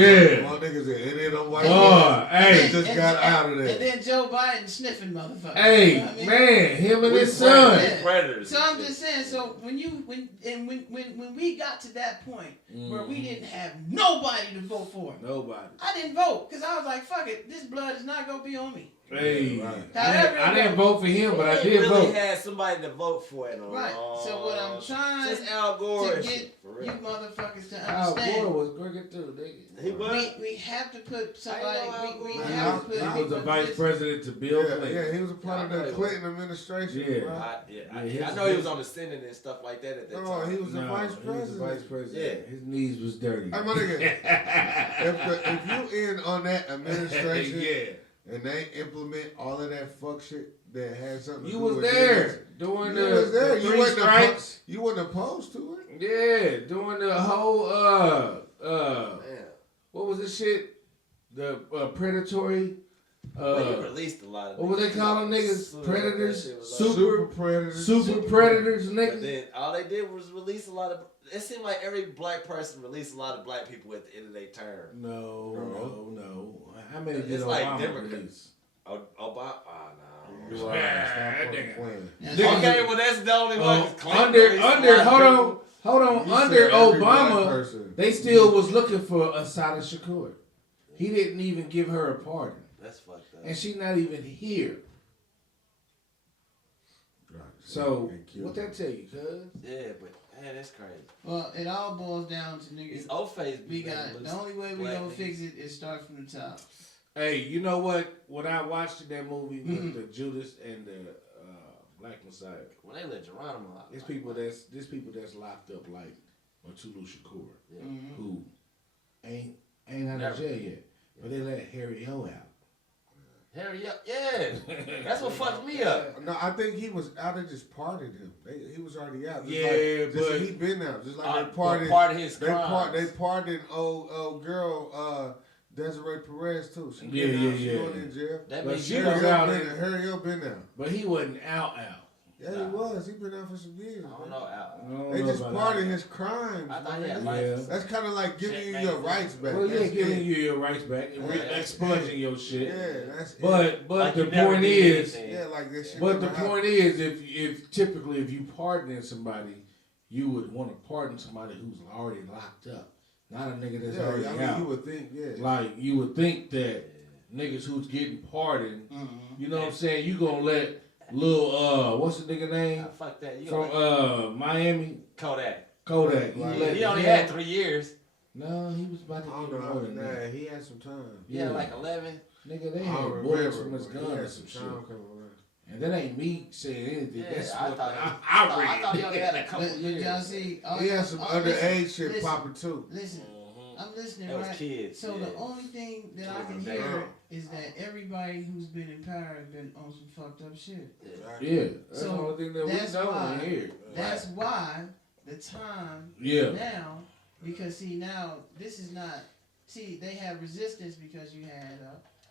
then them white niggas just got out of there. And then Joe Biden sniffing motherfuckers. Hey, you know what I mean? man, him and his son. Predators. So I'm just saying, so when we got to that point where we didn't have nobody to vote for. Nobody. I didn't vote because I was like, fuck it, this blood is not gonna be on me. Hey, However, I didn't vote for him, but I did really vote. Had somebody to vote for it. Right. So what I'm trying Just Al Gore to get you motherfuckers to Al understand. Gore was crooked too, nigga. He was. We have to put somebody. We Man, have to put. He was a vice president to Bill Clinton. Yeah, he was a part of the Clinton administration. I know he was on the Senate and stuff like that at that time. He was the vice president. Yeah, his knees was dirty. Hey, my nigga, if you in on that administration, and they implement all of that fuck shit that has something to do with during you was there. You wasn't strikes. You wasn't opposed to it. Yeah, during the whole what was this shit? The predatory. He released a lot of. What would they call them niggas? Predators, super predators, super predators, niggas. But then all they did was release a lot of. It seemed like every black person released a lot of black people at the end of their term. No. How many did it's Obama like Democrats. release? Obama? No. Okay, well that's the only one. Hold on. Under Obama, they still was looking for Assata Shakur. He didn't even give her a pardon. That's fucked up. And she's not even here. So, what that tell you, cuz? Yeah, but man, that's crazy. Well, it all boils down to niggas. These old face. The only way we gonna fix it is start from the top. Hey, you know what? When I watched that movie with the Judas and the Black Messiah, when they let Geronimo out, there's people that's locked up like Tulu Shakur, who ain't out of jail yet, but they let Harry Ho out. Hurry up, yeah. That's what fucked me up. No, I think he was out of just parted him. He was already out. But he been out. Just like they parted. Part of his crimes. They pardoned old girl Desiree Perez too. She Yeah. going in jail. That But means she you was out. Hurry up, been out. But he wasn't out. Yeah, he was. He been out for some years. I don't know, Al. They just pardoned his crimes. I thought he had Yeah. life. That's kind of like giving you your rights back. Well, yeah, That's giving it. you your rights back and expunging your shit. Yeah, that's But Like the you never point did is, anything. yeah, like this shit. but the never happened. point is, if typically if you pardoning somebody, you would want to pardon somebody who's already locked up, not a nigga that's already out. You would think, Like you would think that niggas who's getting pardoned, you know what I'm saying? You gonna let little what's the nigga name Fuck that. You from Miami? Kodak. Kodak. He only had 3 years. No, he was about to I get don't more know. than that. He had some time. He had like 11. Nigga, they I had don't bullets remember, from his but gun he or had some some shit. time coming around. And that ain't me saying anything. Yeah, That's I what thought I I read. thought he only had a couple But years. y'all see, He had some underage shit listen, popping too. Listen, I'm listening, That was right? kids. So yeah. the only thing that I can Yeah. hear is that everybody who's been in power has been on some fucked up shit. Yeah, that's So the only thing that we that's know why- in here. That's why the time Yeah. now, because see now this is not. See, they have resistance because you had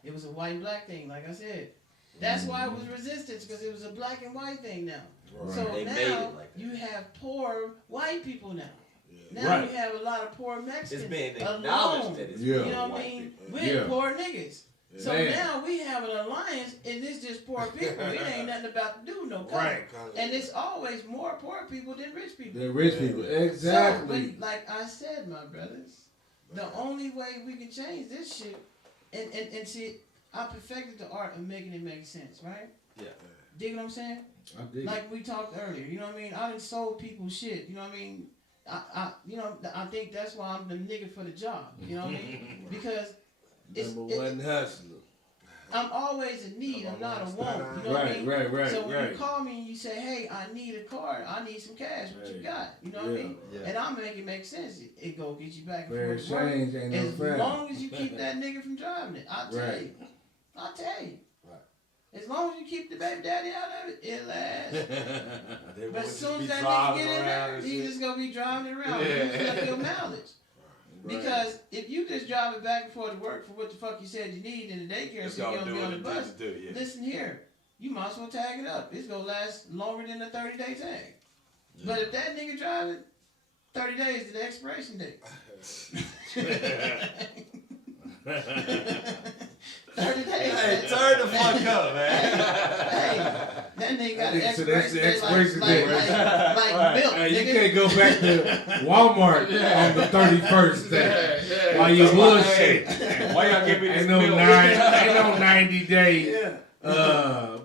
it was a white-black thing, like I said. That's why it was resistance, because it was a black and white thing now. Right. So They made now it like that. you have poor white people now. Now Right. you have a lot of poor Mexicans It's being alone. acknowledged that it's Yeah. You know what I white mean? people. We're Yeah. poor niggas. So Man. now we have an alliance, and it's just poor people. It ain't nothing about to do no color. Right. And it's always more poor people than rich people. The rich people, So, exactly. when, like I said, my brothers, the only way we can change this shit, and see, I perfected the art of making it make sense, right? Yeah. Dig what I'm saying? I dig. Like we talked earlier, you know what I mean? I done sold people shit, you know what I mean? I think that's why I'm the nigga for the job, you know what I mean? Because Number one hustler. I'm always in need, I'm not a want, you know what I mean? Right. So when you call me and you say, hey, I need a card, I need some cash, what you got? You know what I mean? Yeah. And I'll make it make sense. It go get you back and Fair forth to work. exchange ain't no As fair. long as you keep that nigga from driving it, I'll tell Right. you. I'll tell you. Right. As long as you keep the baby daddy out of it, it'll last. They But won't as soon just as be that nigga driving get in around there, and he shit. just gonna be driving it around. Yeah. Using up your mileage. Right. Because if you just drive it back and forth to work for what the fuck you said you need in the daycare It's so you gonna don't do be on what the it bus, needs to do, yeah. listen here, you might as well tag it up. It's gonna last longer than a 30-day tag. But if that nigga drive it, 30 days to the expiration date. 30 days. Hey, turn the fuck up, man. Hey, that nigga got an So that's expiration the date expiration like date, like milk, Hey, you nigga. can't go back to Walmart on the 31st day while you bullshit. Why y'all give me this Ain't no milk? 90 day Yeah.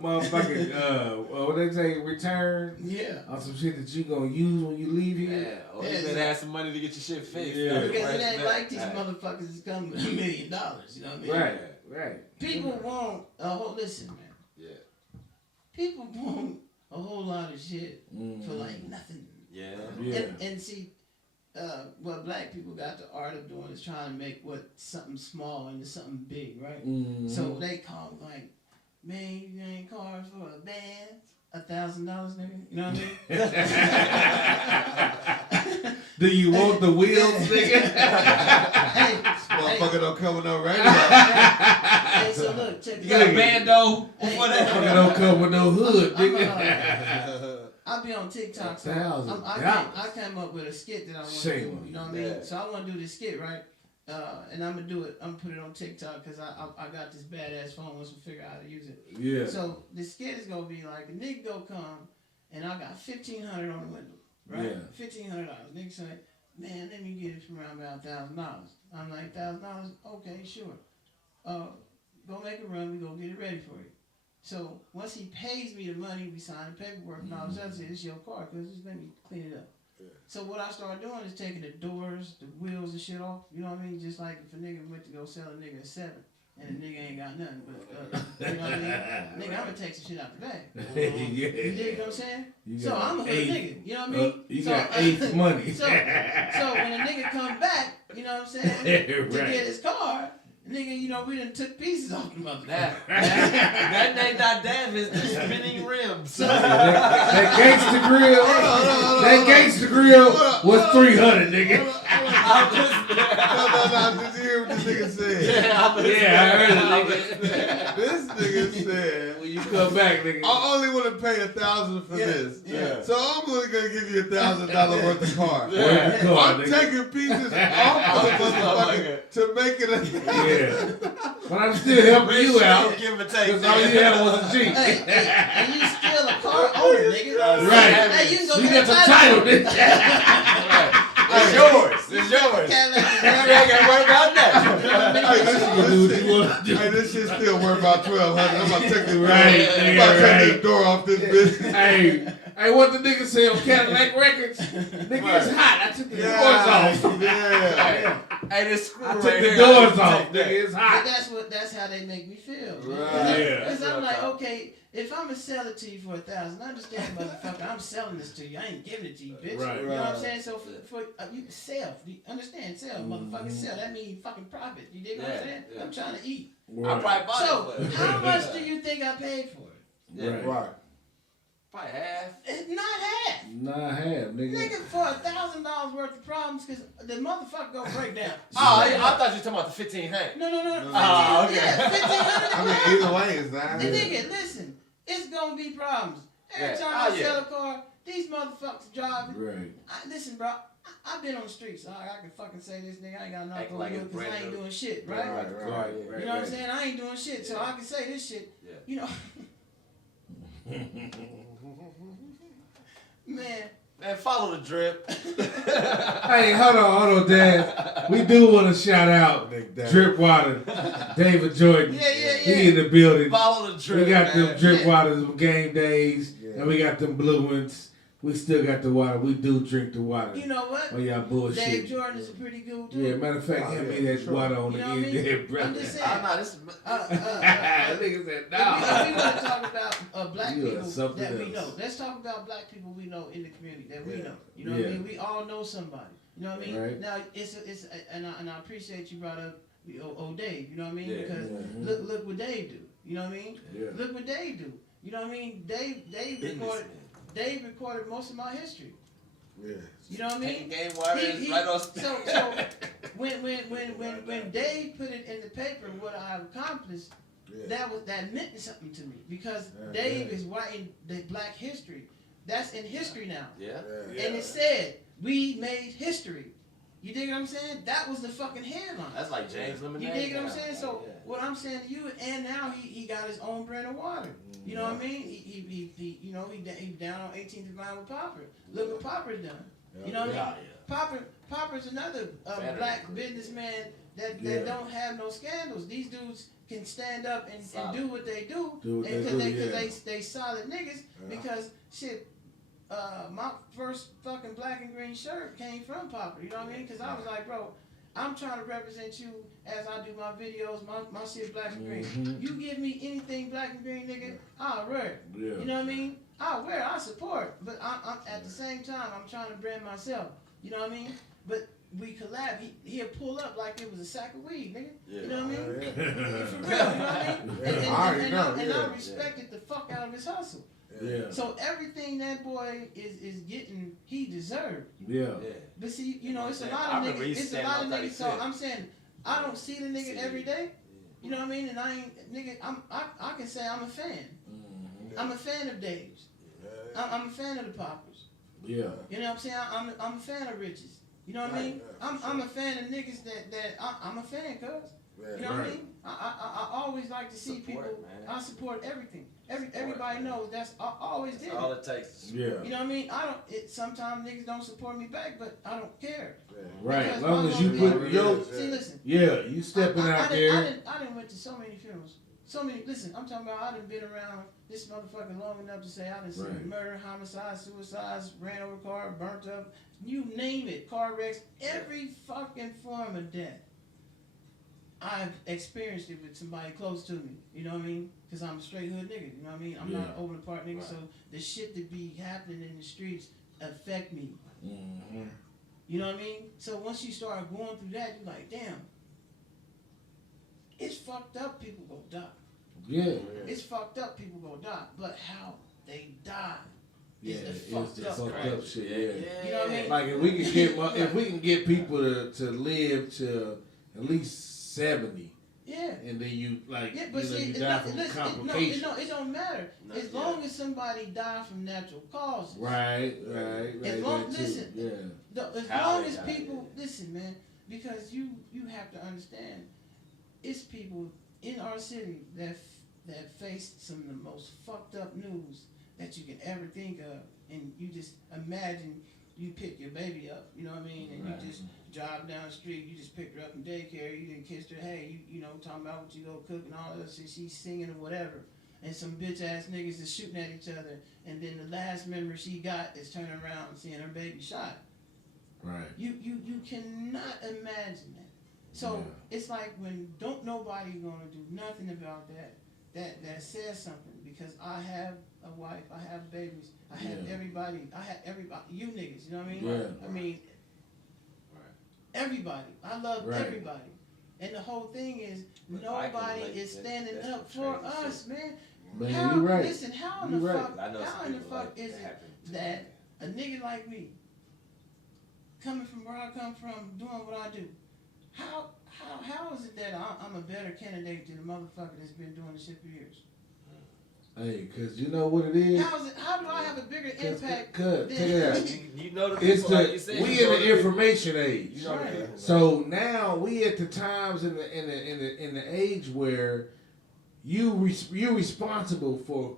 motherfucking what they say, return Yeah. on some shit that you gonna use when you leave here. Yeah, or you better have some money to get your shit fixed. Yeah. Because it ain't Right. like these motherfuckers is coming with $1 million. You know what I mean? Right. People want a whole listen, man. Yeah. People want a whole lot of shit for like nothing. Yeah. Yeah. And see, what black people got the art of doing is trying to make something small into something big, right? Mhm. So they call me like, man, you ain't cars for a band, $1,000, nigga. You know what I mean? Do you want the wheels, nigga? Hey, Motherfucker don't come with no radio. hey, so look, check You this got out. a bando Hey, before Fucking that? don't come with no hood, I'm, nigga. I'll be on TikTok. So $1,000. I came up with a skit that I want to Shame do. on You know what I you. mean? Yeah. So I want to do this skit, right? And I'm gonna do it. I'm gonna put it on TikTok because I got this badass phone. Once we figure out how to use it. Yeah. So the skit is gonna be like a nigga go come, and I got $1,500 on the window, right? Yeah. $1,500. Nigga say, man, let me get it from around about $1,000. I'm like, $1,000? Okay, sure. Go make a run. We go get it ready for you. So once he pays me the money, we sign the paperwork and all this other shit. It's your car, cause just let me clean it up. Yeah. So what I started doing is taking the doors, the wheels and shit off. You know what I mean? Just like if a nigga went to go sell a nigga a 7 and the nigga ain't got nothing, but you know what I mean? Nigga, I'm gonna take some shit out the bag. You dig what I'm saying? You So got I'm a hood eighth- nigga. You know what I mean? You So- got eighth money. So when a nigga come back, you know what I'm saying, to Right. get his car, Nigga, you know, we done took pieces off the motherfucker. That ain't not damn, it's the spinning rims. that gangster grill, that gangster grill was 300, nigga. No. Did you hear what this nigga said? Yeah, I heard it, nigga. This nigga said, when you come back, nigga. I only want to pay $1,000 for this. Yeah. So I'm only gonna give you $1,000 worth of cars. I'm taking pieces off of the motherfucker to make it a But I'm still helping you out. Give or take. Because all you had was a Jeep. And you still a car owner, nigga. Right. Hey, you can go You get got the title, nigga. It's yours. It's yours. You ain't got to worry about that. Hey, this shit still worth about $1,200. I'm about to take this Right, I'm about to take this door off this bitch. Hey, what the nigga say on Cadillac Records? Nigga, it's hot. I took the doors off. Yeah. Hey, this screw I took right the here, doors I off, take nigga. that. It's hot. But that's how they make me feel. Right. Yeah. Because I'm like, okay, if I'm gonna sell it to you for $1,000, understand, motherfucker, I'm selling this to you. I ain't giving it to you, bitch. Right. You know what I'm saying? So for you sell, understand? Sell, motherfucker, sell. That means fucking profit. You dig what I'm saying? Yeah. I'm trying to eat. Right. I probably bought So it. how much do you think I paid for it? Yeah. Right. Probably half. It's not half. Not half, nigga. Nigga, for $1,000 worth of problems, because the motherfucker gonna break down. Oh, I thought you were talking about the 1,500. No. Oh, okay. Yeah, 1,500. I mean, either way, it's not. And nigga, listen, it's gonna be problems. Every Yeah. time Oh, I sell a car, these motherfuckers driving. Right. Listen, bro, I've been on the streets. So I can fucking say this, nigga. I ain't got nothing Acting like to do it's because I brand ain't new. doing shit, right? Right. You know what I'm saying? I ain't doing shit, so I can say this shit. Yeah. You know, man. Man, follow the drip. Hey, hold on, Dad. We do want to shout out Big Dad. Drip Water, David Jordan. Yeah. He in the building. Follow the drip. We got man. them Drip Waters game days, Yeah. and we got them blue ones. We still got the water. We do drink the water. You know what? Oh, y'all bullshit. Dave Jordan is a pretty good dude. Yeah, matter of fact, Oh, hand yeah, me that sure. water on You the know what I end mean? there, brother. I'm just saying. Oh, no, this is... Nigga said, We no. want to talk about black You are people something that we else. know. Let's talk about black people we know in the community that we Yeah. know. You know what I Yeah. mean? We all know somebody. You know what I mean? Right. Now and I appreciate you brought up Dave. You know what I mean? Yeah. Because Mhm. look what Dave do. You know what I mean? Yeah. Look what Dave do. You know what I mean? Dave recorded most of my history. Yeah. You know what I mean? Paint game warriors, He- right on... So when Dave put it in the paper what I've accomplished, Yeah. that meant something to me because Yeah, Dave yeah. is writing the black history. That's in history now. Yeah. And it said, we made history. You dig what I'm saying? That was the fucking headline. That's like James Lemonade. You dig what I'm now. saying? So Yeah. what I'm saying to you, and now he got his own brand of water. You know what I mean? He you know he down on 18th line with Popper. Look what Popper's done. You know what I mean? Popper's another black businessman that don't have no scandals. These dudes can stand up and do what they do, because they solid niggas. Because shit, my first fucking black and green shirt came from Popper. You know what I mean? Because I was like, bro, I'm trying to represent you as I do my videos. My shit black and green. Mhm. You give me anything black and green, nigga, I'll wear it. Yeah. You know what I mean? I'll wear it, I support. But I'm at the same time, I'm trying to brand myself. You know what I mean? But we collab. He'll pull up like it was a sack of weed, nigga. Yeah. You know what I mean? Yeah. For real, you know what I mean? Yeah, I already know, And yeah. I respected the fuck out of his hustle. Yeah. So everything that boy is getting, he deserved. Yeah. Yeah. But see, you know, it's a I lot of remember he niggas. It's a standing lot of on niggas. So 35th. I'm saying, I don't see the nigga every day. You know what I mean? And I ain't, nigga, I can say I'm a fan. Mhm. I'm a fan of Dave's. I'm a fan of the Poppers. Yeah. You know what I'm saying? I'm a fan of Riches. You know what I mean? I'm a fan of niggas that I'm a fan, cuz. You know what I mean? I always like to see Support, people. man. I support everything. Everybody knows that's I always did. That's all it takes. Yeah. You know what I mean? Sometimes niggas don't support me back, but I don't care. Right. Because As long my as you mother- put your See, listen. you stepping out there. I didn't went to so many funerals. So many. Listen, I'm talking about. I done been around this motherfucker long enough to say I done seen Right. murder, homicide, suicides, ran over car, burnt up. You name it, car wrecks, every fucking form of death. I've experienced it with somebody close to me. You know what I mean? Because I'm a straight hood nigga. You know what I mean? I'm not an Yeah. over the park nigga. Right. So the shit that be happening in the streets affect me. Mhm. You know what I mean? So once you start going through that, you're like, damn. it's fucked up. People go die. Yeah. It's fucked up. People go die. But how they die Yeah, is the it's fucked the up fucked crap. up shit. Yeah. You know what I mean? Like if we can get people to live to at least 70. Yeah. And then you like but you know, see, you die from complications. It don't matter. As long as somebody die from natural causes. Right. As long, listen, yeah. As long as people listen, man, because you have to understand, it's people in our city that face some of the most fucked up news that you can ever think of, and you just imagine you pick your baby up, you know what I mean, and you just drive down the street, you just picked her up from daycare, you didn't kiss her, hey, you know, talking about what you go cook and all that shit, she's singing or whatever, and some bitch ass niggas is shooting at each other, and then the last memory she got is turning around and seeing her baby shot. Right. You cannot imagine that. So it's like when don't nobody gonna do nothing about that says something, because I have a wife, I have babies, I have everybody, you niggas, you know what I mean? Yeah. I mean, everybody. I love everybody. And the whole thing is, nobody is standing up for us, man. Man, How, you right. Listen, how in the fuck is it that a nigga like me, coming from where I come from, doing what I do, how is it that I'm a better candidate than the motherfucker that's been doing this shit for years? Hey, cause you know what it is. How do I have a bigger impact? You know the it's people, like you said. We in the information age. You know the people, so now we at the times in the age where you responsible for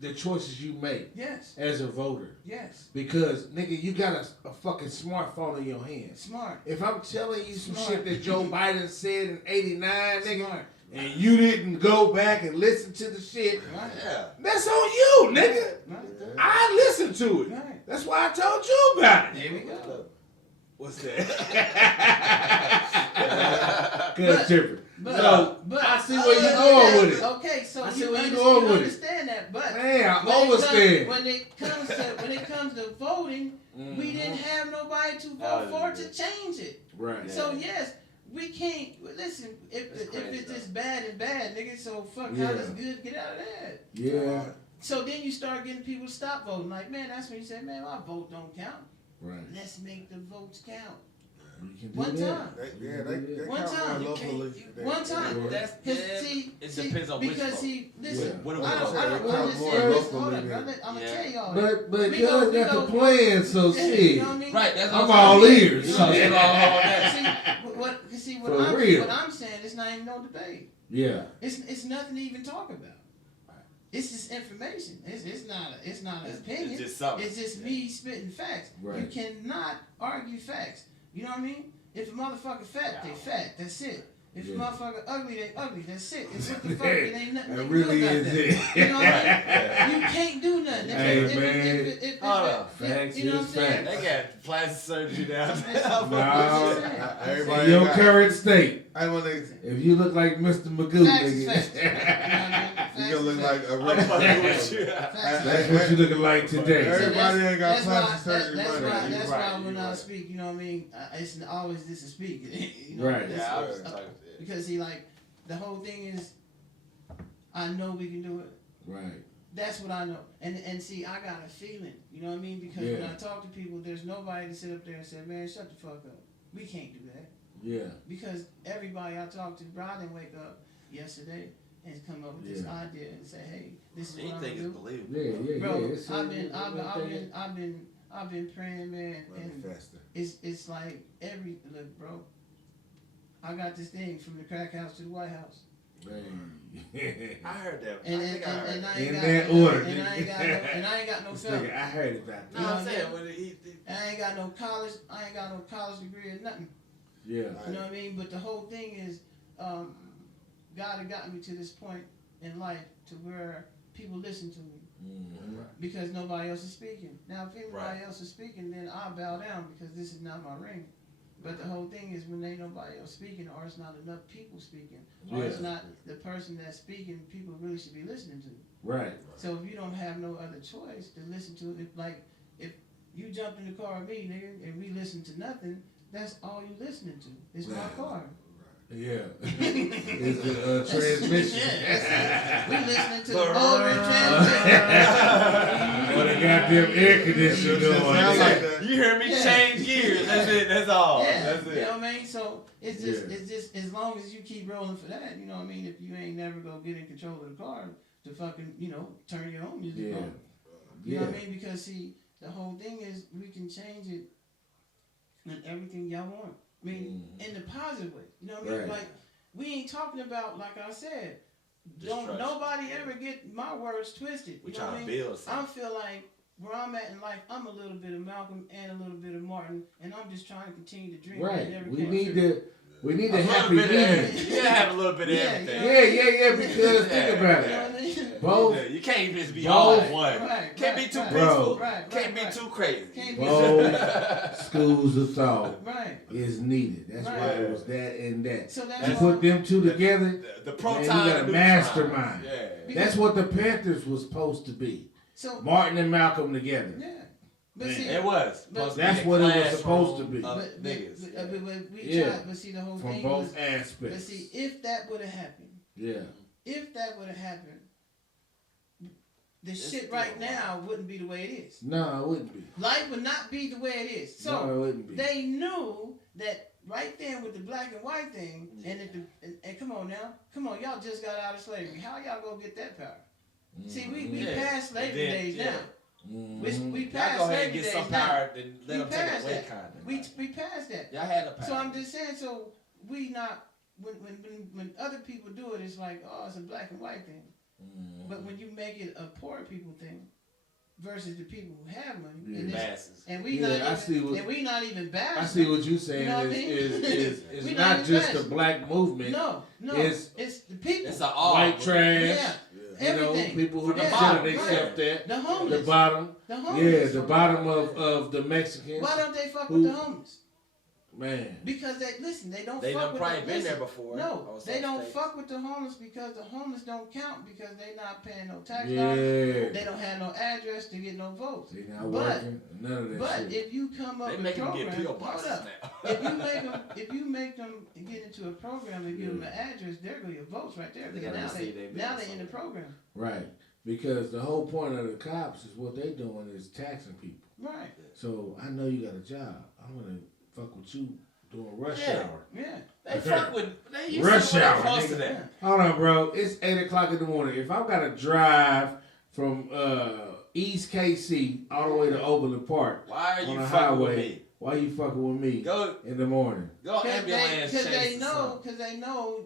the choices you make. Yes. As a voter. Yes. Because nigga, you got a fucking smartphone in your hand. Smart. If I'm telling you some shit that Joe Biden said in '89, nigga. Smart. And you didn't go back and listen to the shit. Right. That's on you, nigga. Right. I listened to it. Right. That's why I told you about it. There we go. What's that? Good tripping. But I see where you're going with it. Okay, so I see you where you're going with it. Understand that, but man, I understand. When it comes to voting, we didn't have nobody to vote for to change it. Right. So yes. We can't listen if it's just bad and bad, nigga. So fuck how it's good. Get out of that. Yeah. So then you start getting people to stop voting. Like, man, that's when you say, man, my vote don't count. Right. Let's make the votes count. One time. One time. One time. It depends on which vote. Because listen, What do we I don't understand this. Hold up, brother. I'm gonna tell y'all. But you got the plan, so see. You know what I mean? Right. That's I'm all ears. What I'm saying, it's not even no debate. Yeah. It's nothing to even talk about. It's just information. It's not an opinion. It's just something. It's just me spitting facts. Right. You cannot argue facts. You know what I mean? If a motherfucker fat, they fat. That's it. If a motherfucker ugly, they ugly. That's it. It's what the fuck. It ain't nothing that they really do about is that. it. You know what I mean? You can't do nothing. Facts you know what I'm is saying? They got plastic surgery down there. Everybody your current state. I want to. If you look like Mr. Magoo, you gonna look like a That's what you looking like today. Everybody ain't got plastic surgery money. That's why when I speak, you know what I mean, it's always this to speak. You know, right. Because the whole thing is, I know we can do it. Right. That's what I know. And see, I got a feeling, you know what I mean? Because when I talk to people, there's nobody to sit up there and say, man, shut the fuck up. We can't do that. Yeah. Because everybody I talked to, bro, I didn't wake up yesterday and come up with this idea and say, hey, this is what I'm gonna do. Yeah. Bro, I've been praying, man, and it's like look, bro. I got this thing from the crack house to the White House. I heard that. And I ain't got no felony. I heard about that. No, I'm saying I ain't got no college degree or nothing. Yeah. You know what I mean? But the whole thing is, God had gotten me to this point in life to where people listen to me. Mm-hmm. Because nobody else is speaking. Now, if anybody else is speaking, then I'll bow down because this is not my ring. But the whole thing is when ain't nobody else speaking, or it's not enough people speaking, or it's not the person that's speaking people really should be listening to. Right. So if you don't have no other choice to listen to it, if you jumped in the car with me, nigga, and we listen to nothing, that's all you listening to. It's my car. Yeah. It's the transmission. We listening to the motor transmission. Or the goddamn air conditioner going. You hear me change gears. That's it. That's all. Yeah. That's it. You know what I mean? So it's just as long as you keep rolling for that, you know what I mean? If you ain't never gonna get in control of the car to fucking, turn your own music on. You know what I mean? Because see, the whole thing is we can change it in everything y'all want. I mean, in the positive way. You know what I mean? Right. Like, we ain't talking about, like I said, don't nobody ever get my words twisted. We you know what trying I to mean? build something. I feel like where I'm at in life, I'm a little bit of Malcolm and a little bit of Martin, and I'm just trying to continue to dream. Right. Never We came need true. the happy medium. You gotta have a little bit of everything. Yeah, because think about You know it. what I mean? Both You can't just be all in one. Right, Can't be too right, peaceful. right, Can't be right. too crazy. Can't be both schools of thought right. is needed. That's Right. why it was that and that. So You that's put them two together, The man, proton. you got a neutron. mastermind. Yeah. That's what the Panthers was supposed to be. so Martin and Malcolm together. yeah. But Man. see, It was. But- Supposed to That's be a what it was classroom supposed to be. of but niggas. we Yeah. tried. But see, the whole From thing both was. aspects. But see, if that would have happened, Yeah. the It's shit still right wild. now wouldn't be the way it is. No, it wouldn't be. Life would not be the way it is. No, So it wouldn't be. they knew that right there with the black and white thing, and come on now, y'all just got out of slavery. How y'all gonna get that power? See, we Yeah. past slavery And then- days yeah. now. Mhm. We Y'all past go ahead and slavery get days some now. power, then let We them take it passed away, that. kind of. We passed that. Y'all had the power. So I'm just saying. So we not when other people do it, it's like, oh, it's a black and white thing. Mhm. But when you make it a poor people thing versus the people who have money, Yeah. and, masses. and we Yeah, I not see even, what- and we not even bad. I see what you're saying. You know what I mean? Is We not not just even the black movement. No, It's- it's the people. It's an all. White trash. Yeah, You know, everything. people who From the consider bottom, themselves right. that. The homeless. The bottom. The Yeah, homeless. the bottom of the Mexicans. Why don't they fuck Who- with the homeless? Man. Because they don't They fuck done with probably the, been listen, there before. No, on they some don't states. fuck with the homeless because the homeless don't count because they not paying no tax Yeah. dollars. They don't have no address to get no votes. They not But- working. None of that But shit. if you come up They with make them programs, get P.O. hold boxes up. now. If you make them get into a program and give them an address, there go your votes right there. They Because gotta now see they they now business they in the somewhere. program. Right. Because the whole point of the cops is what they doing is taxing people. Right. So I know you got a job. I'm gonna fuck with you during rush Yeah. hour. Yeah. They fuck with. They used Rush to when they hour, close to nigga. that. Hold on, bro. It's 8:00 in the morning. If I've got to drive from East KC all the way to Overland Park Why are on you a fucking highway, with me? why you fucking with me Go, in the morning? go Because ambulance. they chase or know, something.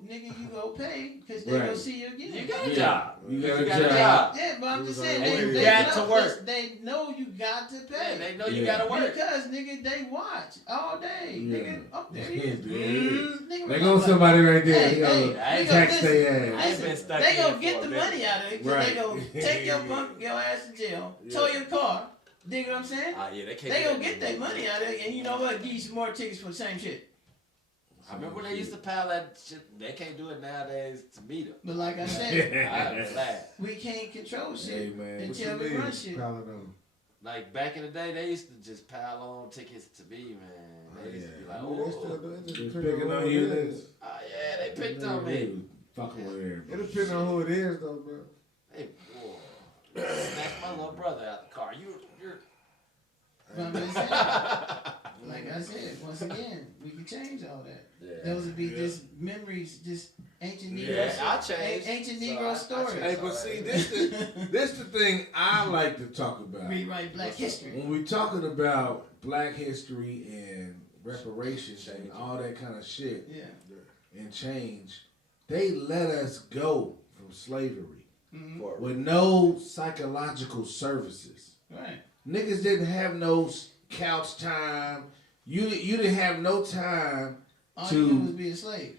nigga, you go pay because they Right. gonna see you again. You got a Yeah. job. You got a got job. Yeah, but I'm just And saying you they got know, to work. They know you got to Yeah, pay. they know you Yeah. gotta work. Because nigga, they watch all day. Yeah. Nigga, oh there he is. There he is. Nigga, They remember, go somebody right there. Hey, He gonna hey, I ain't tax listen, their I ass. ain't been stuck They in gonna for get a the minute. money out of it because Right. they gonna take your ass to jail, tow your car. Dig what I'm saying? Ah, yeah, they can't. They do gonna that get no their more. money out of it, and you know what? Give you some more tickets for the same shit. I remember when they used to pile that shit. They can't do it nowadays to meet them. But like I said, I'm glad. we can't control Hey shit man, what until you we mean? run shit. Piling on. Like back in the day, they used to just pile on tickets to me, man. They used to be like, They still oh, do it. It Just depends picking who on it you. is. yeah, they picked on me. Fucking with It everybody. depends on who it is, though, bro. Hey, boy, snatched my little brother out the car. You're. But I'm just saying, like I said, once again, we can change all that. Yeah. Those would be just memories, just ancient Negro, Yeah, I changed. ancient So Negro I stories. Hey, but see, this the thing I like to talk about. Rewrite Black history. When we talking about Black history and reparations and all that kind of shit Yeah. and change, they let us go from slavery Mm-hmm. with no psychological services. Right. Niggas didn't have no couch time. You didn't have no time All to you do was be a slave.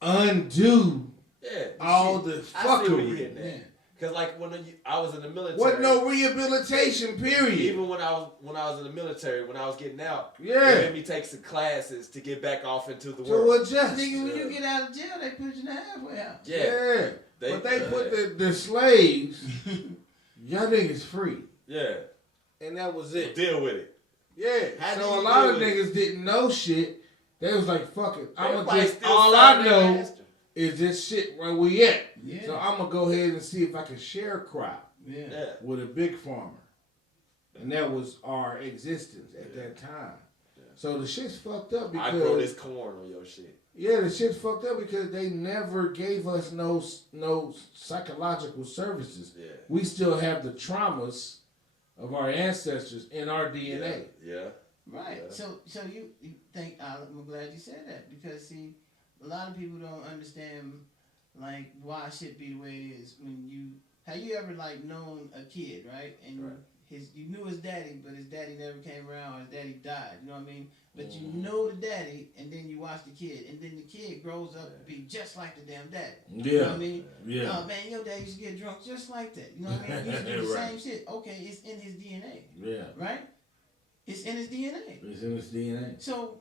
undo Yeah. all see, the I see where you fuckery. getting at. Yeah. Cause like when I was in the military. What no rehabilitation period. Even when I was in the military, when I was getting out, they Yeah. made me take some classes to get back off into the To world. adjust. Nigga, when you get out of jail, they put you in the halfway house. Yeah. But they put the slaves, y'all niggas free. Yeah. And that was it. Deal with it. Yeah. How do So you a lot deal of with it? niggas didn't know shit. They was like, fuck it. All I know is this shit where we at. Yeah. So I'm gonna go ahead and see if I can share crop with a big farmer. And that was our existence at that time. Yeah. So the shit's fucked up because I grow this corn on your shit. Yeah, the shit's fucked up because they never gave us no psychological services. Yeah. We still have the traumas of our ancestors in our DNA. Yeah. Right. Yeah. So you think I'm glad you said that because see, a lot of people don't understand like why shit be the way it is when you have you ever like known a kid, right? And you knew his daddy, but his daddy never came around, or his daddy died, you know what I mean? But you know the daddy, and then you watch the kid, and then the kid grows up to be just like the damn daddy. Yeah. You know what I mean? Yeah. Oh, man, your dad used to get drunk just like that. You know what I mean? He used to do the same shit. Okay, it's in his DNA. Yeah. Right? It's in his DNA. It's in his DNA. So,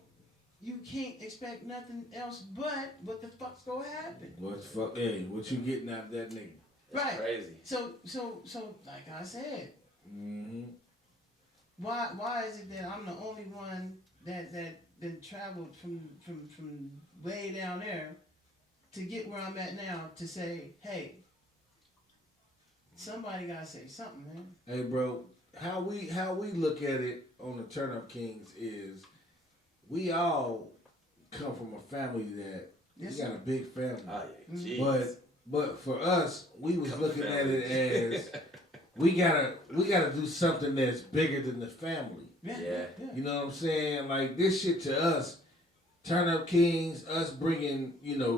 you can't expect nothing else but what the fuck's gonna happen. What you getting out of that nigga? That's right. Crazy. So, like I said, why is it that I'm the only one that traveled from way down there to get where I'm at now to say, hey, somebody gotta say something, man. Hey, bro, how we look at it on the Turn Up Kingz is we all come from a family that we got a big family. Oh, yeah. But for us, we was looking at it as we gotta do something that's bigger than the family. Yeah. You know what I'm saying? Like this shit to us, Turn Up Kingz, us bringing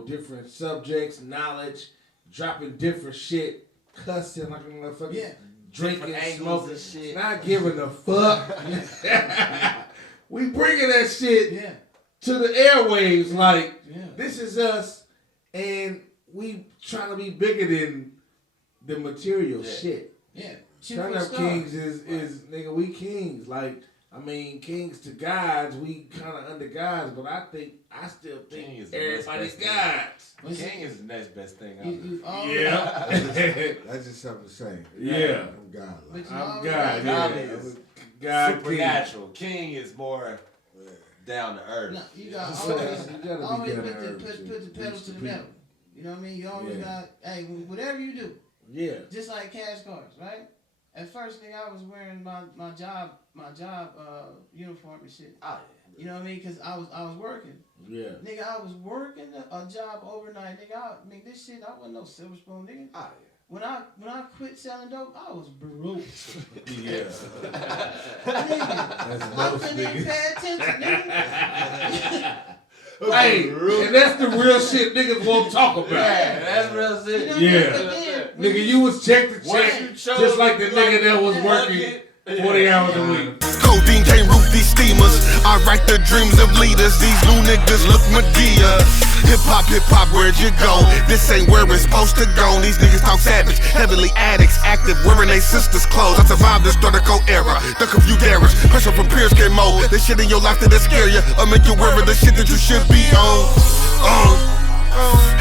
different subjects, knowledge, dropping different shit, cussing like a motherfucker, drinking, smoking, shit, not giving a fuck. We bringing that shit to the airwaves. Like this is us, and we trying to be bigger than the material shit. Yeah. Turn Up Kingz is nigga, we kings. Like, I mean, kings to gods, we kind of under gods, but I still think everybody's gods. King is the next best thing. That's just something to say. Yeah. I'm God. I'm God. God is supernatural. King is more down to earth. No, you got always put the pedal to the metal. You know what I mean? You always got, hey, whatever you do. Yeah. Just like cash cards, right? At first, nigga, I was wearing my job uniform and shit. Oh, yeah. You know what I mean? Cause I was working. Yeah. Nigga, I was working a job overnight. Nigga, I mean this shit. I wasn't no silver spoon, nigga. Oh, yeah. When I quit selling dope, I was broke. Yeah. Nigga, I couldn't even pay attention, nigga. Hey, and that's the real shit niggas won't talk about. Yeah, that's real shit. You know, nigga, you was check to check, just like the nigga that was working 40 hours a week. Codeine can't roof these steamers. I write the dreams of leaders. These new niggas look Medea. Hip hop, where'd you go? This ain't where it's supposed to go. These niggas talk savage, heavily addicts, active, wearing they sisters' clothes. I survived the Stortico era, the confused errors. Pressure from peers came mold. This shit in your life that scare you, or make you worry the shit that you should be on.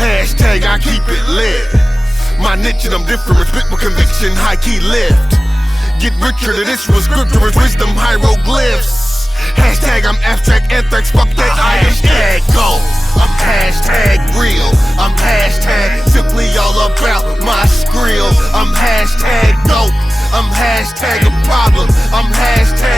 Hashtag I keep it lit. My niche and I'm different, spit with conviction, high key lift. Get richer than this was scripture, wisdom, hieroglyphs. Hashtag I'm abstract, anthrax, fuck that hashtag go. I'm hashtag real. I'm hashtag simply all about my skrill. I'm hashtag dope. I'm hashtag a problem. I'm hashtag